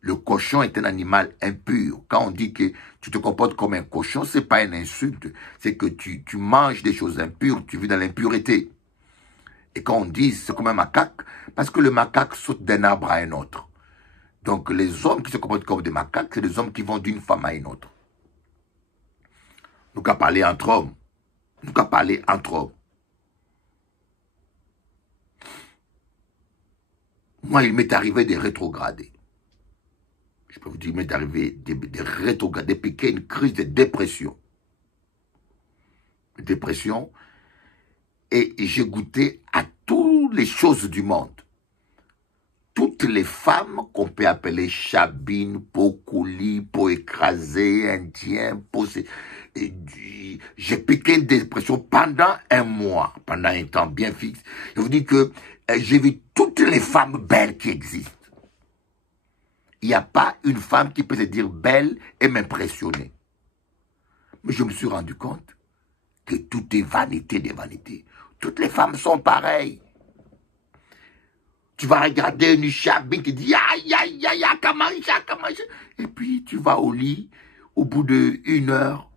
Le cochon est un animal impur. Quand on dit que tu te comportes comme un cochon, ce n'est pas une insulte. C'est que tu manges des choses impures, tu vis dans l'impureté. Et quand on dit c'est comme un macaque, parce que le macaque saute d'un arbre à un autre. Donc les hommes qui se comportent comme des macaques, c'est des hommes qui vont d'une femme à une autre. Nous qu'à parler entre hommes. Nous qu'à parler entre hommes. Moi, il m'est arrivé de rétrograder. Je peux vous dire, il m'est arrivé de rétrograder, piquer une crise de dépression. Dépression. Et j'ai goûté à toutes les choses du monde. Toutes les femmes qu'on peut appeler chabines, peau coulis, peau écrasée, indien, peau... J'ai piqué une dépression pendant un mois, pendant un temps bien fixe. Je vous dis que j'ai vu toutes les femmes belles qui existent. Il n'y a pas une femme qui peut se dire belle et m'impressionner. Mais je me suis rendu compte que tout est vanité des vanités. Toutes les femmes sont pareilles. Tu vas regarder une chabine qui dit aïe, aïe, aïe, comment. Et puis tu vas au lit, au bout d'1 heure,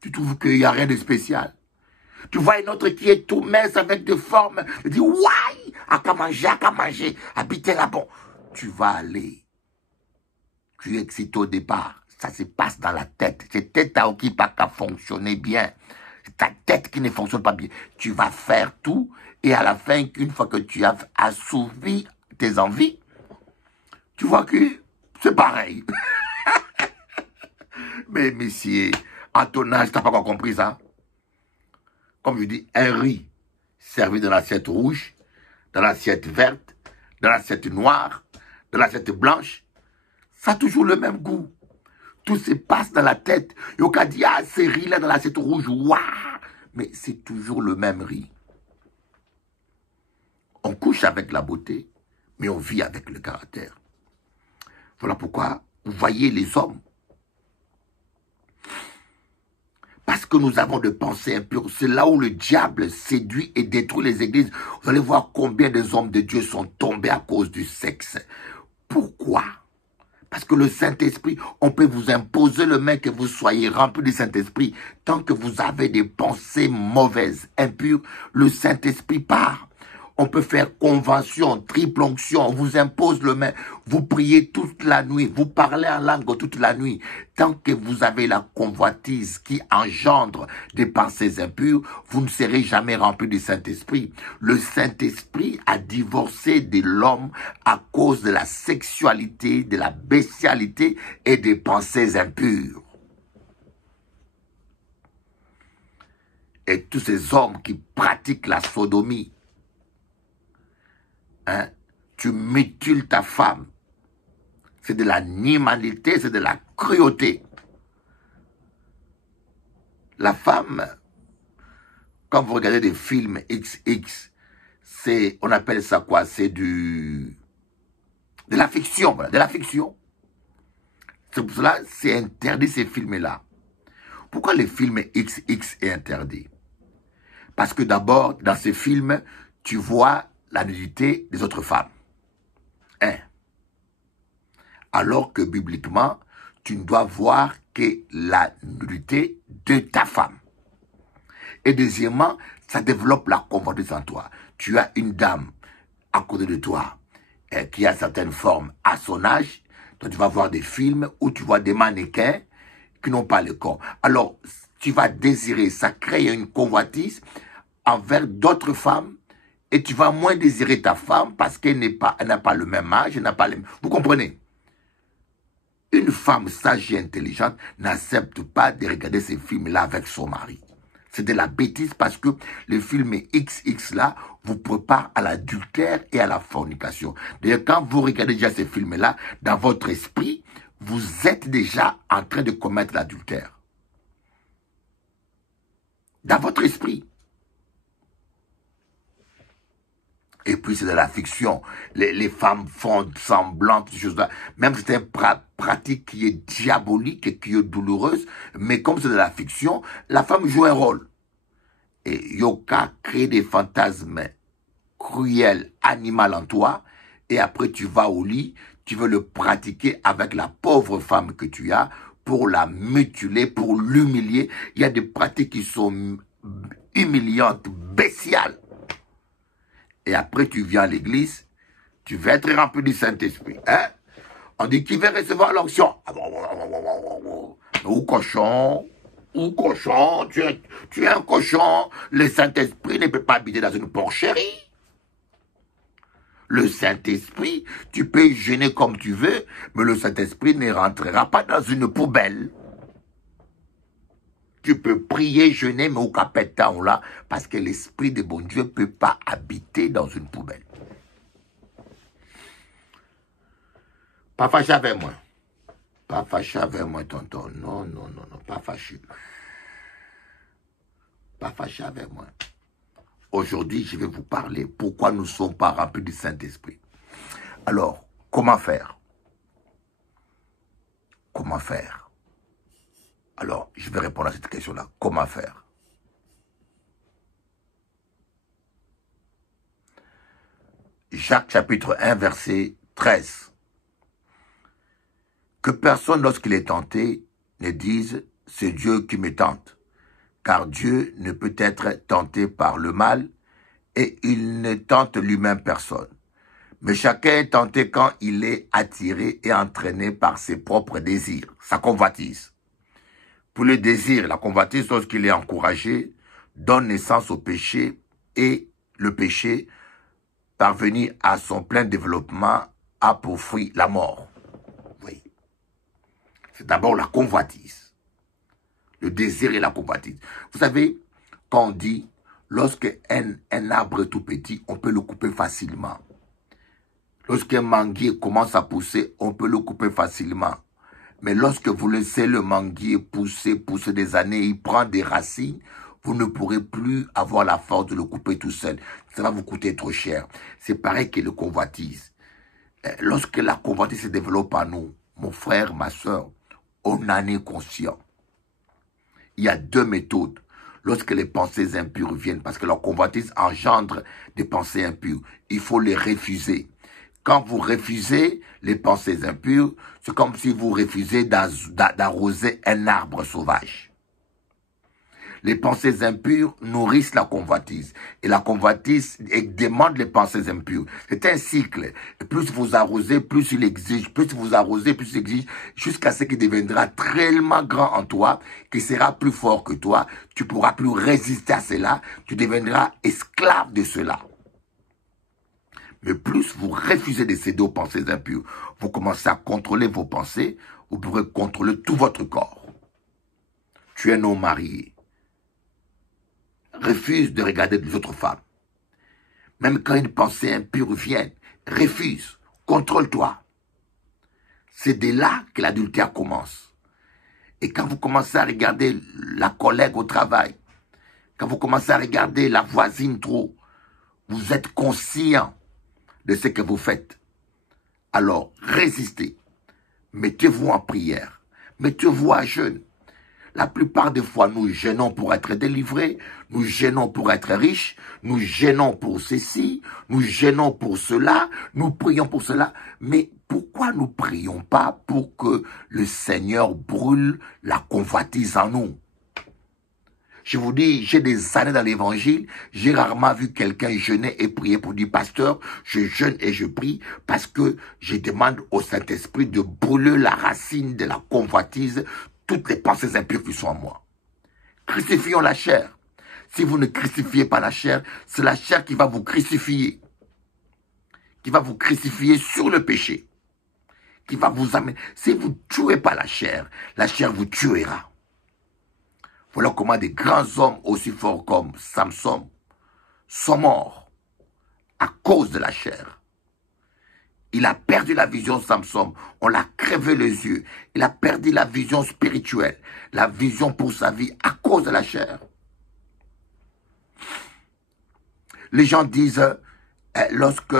tu trouves qu'il n'y a rien de spécial. Tu vois une autre qui est tout mince avec des formes, tu dis ouais, à manger, habitez là bon. Tu vas aller. Tu es excité au départ. Ça se passe dans la tête. C'est tête qui pas qu'à fonctionner bien. C'est ta tête qui ne fonctionne pas bien. Tu vas faire tout. Et à la fin, une fois que tu as assouvi tes envies, tu vois que c'est pareil. Mais messieurs, à ton âge, tu n'as pas encore compris ça. Comme je dis, un riz servi dans l'assiette rouge, dans l'assiette verte, dans l'assiette noire, dans l'assiette blanche, ça a toujours le même goût. Tout se passe dans la tête. Et au cas dit, ah, ce riz-là dans l'assiette rouge, waouh! Mais c'est toujours le même riz. On couche avec la beauté, mais on vit avec le caractère. Voilà pourquoi vous voyez les hommes. Parce que nous avons de pensées impures. C'est là où le diable séduit et détruit les églises. Vous allez voir combien des hommes de Dieu sont tombés à cause du sexe. Pourquoi? Parce que le Saint-Esprit, on peut vous imposer le main que vous soyez rempli du Saint-Esprit. Tant que vous avez des pensées mauvaises, impures, le Saint-Esprit part. On peut faire convention, triple onction, on vous impose le main, vous priez toute la nuit, vous parlez en langue toute la nuit. Tant que vous avez la convoitise qui engendre des pensées impures, vous ne serez jamais rempli du Saint-Esprit. Le Saint-Esprit a divorcé de l'homme à cause de la sexualité, de la bestialité et des pensées impures. Et tous ces hommes qui pratiquent la sodomie, hein, tu mutiles ta femme. C'est de l'animalité, c'est de la cruauté. La femme, quand vous regardez des films XX, c'est, on appelle ça quoi? C'est de la fiction, voilà, de la fiction. C'est pour cela c'est interdit ces films-là. Pourquoi les films XX est interdit? Parce que d'abord, dans ces films, tu vois la nudité des autres femmes. Hein? Alors que bibliquement, tu ne dois voir que la nudité de ta femme. Et deuxièmement, ça développe la convoitise en toi. Tu as une dame à côté de toi qui a certaines formes à son âge. Donc tu vas voir des films où tu vois des mannequins qui n'ont pas le corps. Alors, tu vas désirer, ça crée une convoitise envers d'autres femmes Et tu vas moins désirer ta femme parce qu'elle n'a pas le même âge, elle n'a pas les... Vous comprenez? Une femme sage et intelligente n'accepte pas de regarder ces films-là avec son mari. C'est de la bêtise parce que les films XX là vous préparent à l'adultère et à la fornication. D'ailleurs, quand vous regardez déjà ces films-là, dans votre esprit, vous êtes déjà en train de commettre l'adultère. Dans votre esprit. Et puis c'est de la fiction. Les femmes font semblant, ces choses-là. Même si c'est une pratique qui est diabolique et qui est douloureuse, mais comme c'est de la fiction, la femme joue un rôle. Et Yoka crée des fantasmes cruels, animaux en toi, et après tu vas au lit, tu veux le pratiquer avec la pauvre femme que tu as, pour la mutiler, pour l'humilier. Il y a des pratiques qui sont humiliantes, bestiales. Et après, tu viens à l'église, tu vas être rempli du Saint-Esprit. Hein? On dit qu'il va recevoir l'onction. Ou cochon, tu es un cochon. Le Saint-Esprit ne peut pas habiter dans une porcherie. Le Saint-Esprit, tu peux gêner comme tu veux, mais le Saint-Esprit ne rentrera pas dans une poubelle. Tu peux prier, jeûner, mais au capétan là, parce que l'Esprit de bon Dieu ne peut pas habiter dans une poubelle. Pas fâché avec moi. Pas fâché avec moi, tonton. Non, non, non, non, pas fâché. Pas fâché avec moi. Aujourd'hui, je vais vous parler pourquoi nous ne sommes pas remplis du Saint-Esprit. Alors, comment faire? Comment faire? Alors, je vais répondre à cette question-là. Comment faire? Jacques chapitre 1, verset 13. Que personne, lorsqu'il est tenté, ne dise « c'est Dieu qui me tente ». Car Dieu ne peut être tenté par le mal et il ne tente lui-même personne. Mais chacun est tenté quand il est attiré et entraîné par ses propres désirs, sa convoitise. Pour le désir, la convoitise, lorsqu'il est encouragé, donne naissance au péché et le péché, parvenu à son plein développement, a pour fruit la mort. Oui. C'est d'abord la convoitise. Le désir et la convoitise. Vous savez, quand on dit, lorsqu'un arbre est tout petit, on peut le couper facilement. Lorsqu'un manguier commence à pousser, on peut le couper facilement. Mais lorsque vous laissez le manguier pousser des années, il prend des racines, vous ne pourrez plus avoir la force de le couper tout seul. Ça va vous coûter trop cher. C'est pareil que le convoitise. Lorsque la convoitise se développe en nous, mon frère, ma soeur, on en est conscient. Il y a deux méthodes. Lorsque les pensées impures viennent, parce que la convoitise engendre des pensées impures, il faut les refuser. Quand vous refusez les pensées impures, c'est comme si vous refusez d'arroser un arbre sauvage. Les pensées impures nourrissent la convoitise. Et la convoitise demande les pensées impures. C'est un cycle. Et plus vous arrosez, plus il exige. Plus vous arrosez, plus il exige. Jusqu'à ce qu'il deviendra tellement grand en toi, qu'il sera plus fort que toi. Tu ne pourras plus résister à cela. Tu deviendras esclave de cela. Mais plus vous refusez de céder aux pensées impures, vous commencez à contrôler vos pensées, vous pourrez contrôler tout votre corps. Tu es un homme marié. Refuse de regarder les autres femmes. Même quand une pensée impure vient, refuse, contrôle-toi. C'est de là que l'adultère commence. Et quand vous commencez à regarder la collègue au travail, quand vous commencez à regarder la voisine trop, vous êtes conscient de ce que vous faites. Alors, résistez. Mettez-vous en prière. Mettez-vous à jeûne. La plupart des fois, nous gênons pour être délivrés, nous gênons pour être riches, nous gênons pour ceci, nous gênons pour cela, nous prions pour cela. Mais pourquoi nous prions pas pour que le Seigneur brûle la convoitise en nous? Je vous dis, j'ai des années dans l'évangile, j'ai rarement vu quelqu'un jeûner et prier pour dire, pasteur, je jeûne et je prie parce que je demande au Saint-Esprit de brûler la racine de la convoitise, toutes les pensées impures qui sont en moi. Crucifions la chair. Si vous ne crucifiez pas la chair, c'est la chair qui va vous crucifier. Qui va vous crucifier sur le péché. Qui va vous amener. Si vous ne tuez pas la chair vous tuera. Voilà comment des grands hommes aussi forts comme Samson sont morts à cause de la chair. Il a perdu la vision Samson, on l'a crevé les yeux. Il a perdu la vision spirituelle, la vision pour sa vie à cause de la chair. Les gens disent, lorsque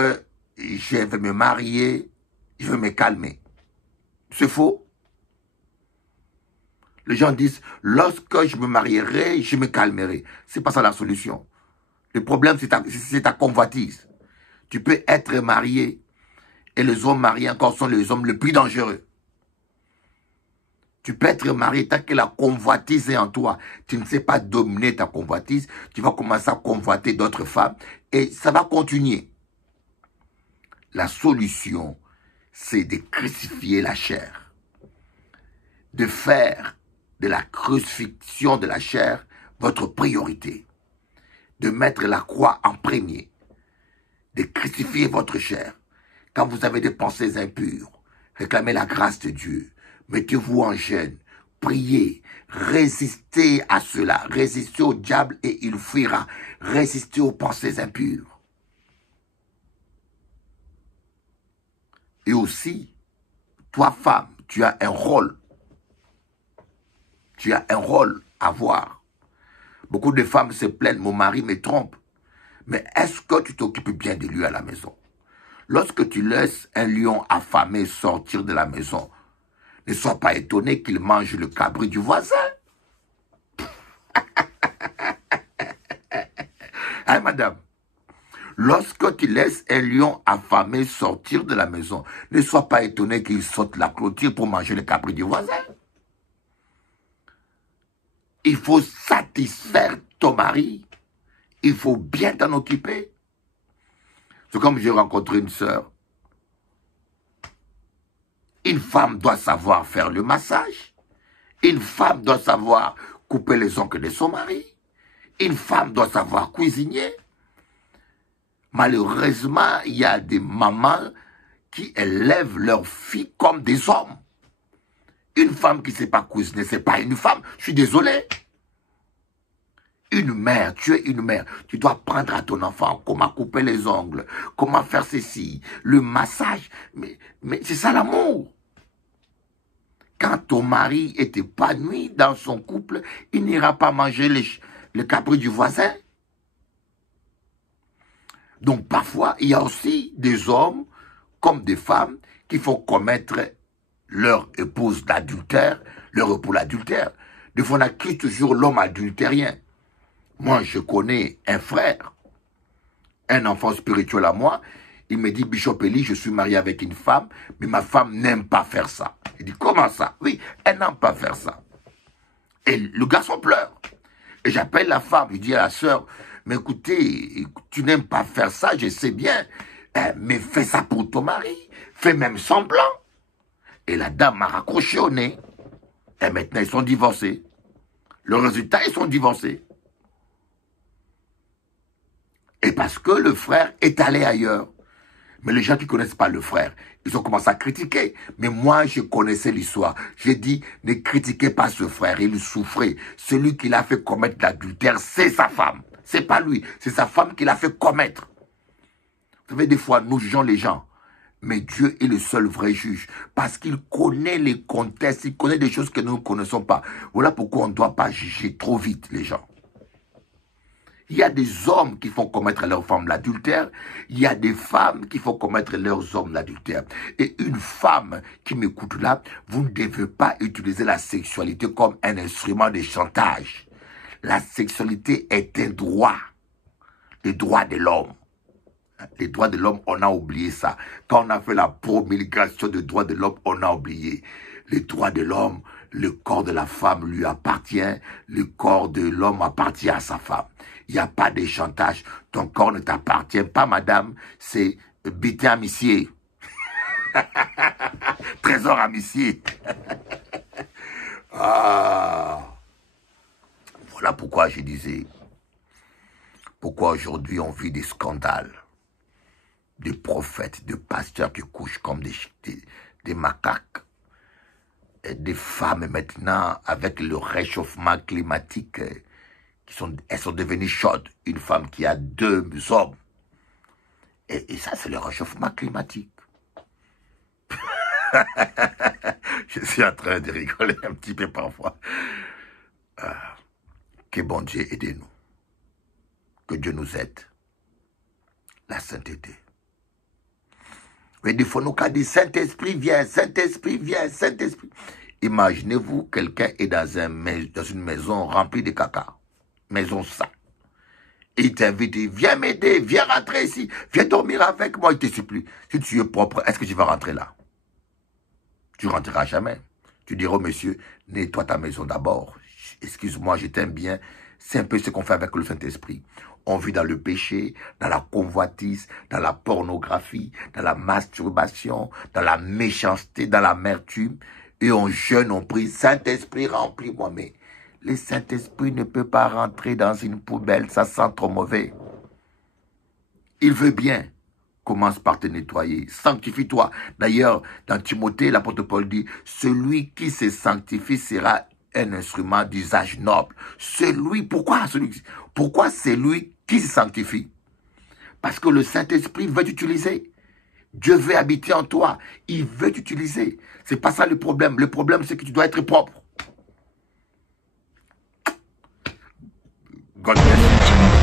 je vais me marier, je vais me calmer. C'est faux. Les gens disent, lorsque je me marierai, je me calmerai. C'est pas ça la solution. Le problème, c'est ta convoitise. Tu peux être marié, et les hommes mariés encore sont les hommes les plus dangereux. Tu peux être marié tant que la convoitise est en toi. Tu ne sais pas dominer ta convoitise. Tu vas commencer à convoiter d'autres femmes, et ça va continuer. La solution, c'est de crucifier la chair. De faire de la crucifixion de la chair votre priorité. De mettre la croix en premier. De crucifier votre chair. Quand vous avez des pensées impures, réclamez la grâce de Dieu. Mettez-vous en jeûne. Priez. Résistez à cela. Résistez au diable et il fuira. Résistez aux pensées impures. Et aussi, toi femme, tu as un rôle. Tu as un rôle à voir. Beaucoup de femmes se plaignent, mon mari me trompe. Mais est-ce que tu t'occupes bien de lui à la maison? Lorsque tu laisses un lion affamé sortir de la maison, ne sois pas étonné qu'il mange le cabri du voisin. Hein, madame? Lorsque tu laisses un lion affamé sortir de la maison, ne sois pas étonné qu'il saute la clôture pour manger le cabri du voisin. Il faut satisfaire ton mari. Il faut bien t'en occuper. C'est comme j'ai rencontré une sœur. Une femme doit savoir faire le massage. Une femme doit savoir couper les ongles de son mari. Une femme doit savoir cuisiner. Malheureusement, il y a des mamans qui élèvent leurs filles comme des hommes. Une femme qui ne sait pas cuisiner, ce n'est pas une femme. Je suis désolé. Une mère, tu es une mère. Tu dois apprendre à ton enfant comment couper les ongles, comment faire ceci, le massage. Mais c'est ça l'amour. Quand ton mari est épanoui dans son couple, il n'ira pas manger le cabri du voisin. Donc parfois, il y a aussi des hommes comme des femmes qui font commettre leur épouse l'adultère, leur époux l'adultère. Des fois, on accuse toujours l'homme adultérien. Moi, je connais un frère, un enfant spirituel à moi. Il me dit, Bishop Eli, je suis marié avec une femme, mais ma femme n'aime pas faire ça. Il dit, comment ça? Oui, elle n'aime pas faire ça. Et le garçon pleure. Et j'appelle la femme, je dis à la sœur, mais écoutez, tu n'aimes pas faire ça, je sais bien, mais fais ça pour ton mari, fais même semblant. Et la dame m'a raccroché au nez. Et maintenant, ils sont divorcés. Le résultat, ils sont divorcés. Et parce que le frère est allé ailleurs. Mais les gens qui ne connaissent pas le frère, ils ont commencé à critiquer. Mais moi, je connaissais l'histoire. J'ai dit, ne critiquez pas ce frère, il souffrait. Celui qui l'a fait commettre l'adultère, c'est sa femme. C'est pas lui, c'est sa femme qui l'a fait commettre. Vous savez, des fois, nous jugeons les gens. Mais Dieu est le seul vrai juge. Parce qu'il connaît les contextes, il connaît des choses que nous ne connaissons pas. Voilà pourquoi on ne doit pas juger trop vite les gens. Il y a des hommes qui font commettre leurs femmes l'adultère. Il y a des femmes qui font commettre leurs hommes l'adultère. Et une femme qui m'écoute là, vous ne devez pas utiliser la sexualité comme un instrument de chantage. La sexualité est un droit. Le droit de l'homme. Les droits de l'homme, on a oublié ça. Quand on a fait la promulgation des droits de l'homme, on a oublié. Les droits de l'homme, le corps de la femme lui appartient. Le corps de l'homme appartient à sa femme. Il n'y a pas de chantage. Ton corps ne t'appartient pas, madame. C'est butin à missier. Trésor à missier. Ah. Voilà pourquoi je disais, Pourquoi aujourd'hui on vit des scandales, des prophètes, des pasteurs qui couchent comme des macaques, et des femmes maintenant avec le réchauffement climatique, elles sont devenues chaudes. Une femme qui a 2 hommes. Et ça, c'est le réchauffement climatique. Je suis en train de rigoler un petit peu parfois. Que bon Dieu aide-nous. Que Dieu nous aide. La sainteté. Mais il faut nous dire, Saint-Esprit, viens, Saint-Esprit, viens, Saint-Esprit. Imaginez-vous, quelqu'un est dans une maison remplie de caca. Maison sale. Il t'invite, il dit, viens m'aider, viens rentrer ici, viens dormir avec moi, il te supplie. Si tu es propre, est-ce que tu vas rentrer là? Tu ne rentreras jamais. Tu diras au monsieur, nettoie ta maison d'abord. Excuse-moi, je t'aime bien. C'est un peu ce qu'on fait avec le Saint-Esprit. On vit dans le péché, dans la convoitise, dans la pornographie, dans la masturbation, dans la méchanceté, dans l'amertume. Et on jeûne, on prie, Saint-Esprit, remplis-moi. Mais le Saint-Esprit ne peut pas rentrer dans une poubelle, ça sent trop mauvais. Il veut bien. Commence par te nettoyer. Sanctifie-toi. D'ailleurs, dans Timothée, l'apôtre Paul dit, celui qui se sanctifie sera un instrument d'usage noble. Pourquoi celui qui se sanctifie? Parce que le Saint-Esprit veut t'utiliser. Dieu veut habiter en toi. Il veut t'utiliser. C'est pas ça le problème. Le problème, c'est que tu dois être propre. God bless you.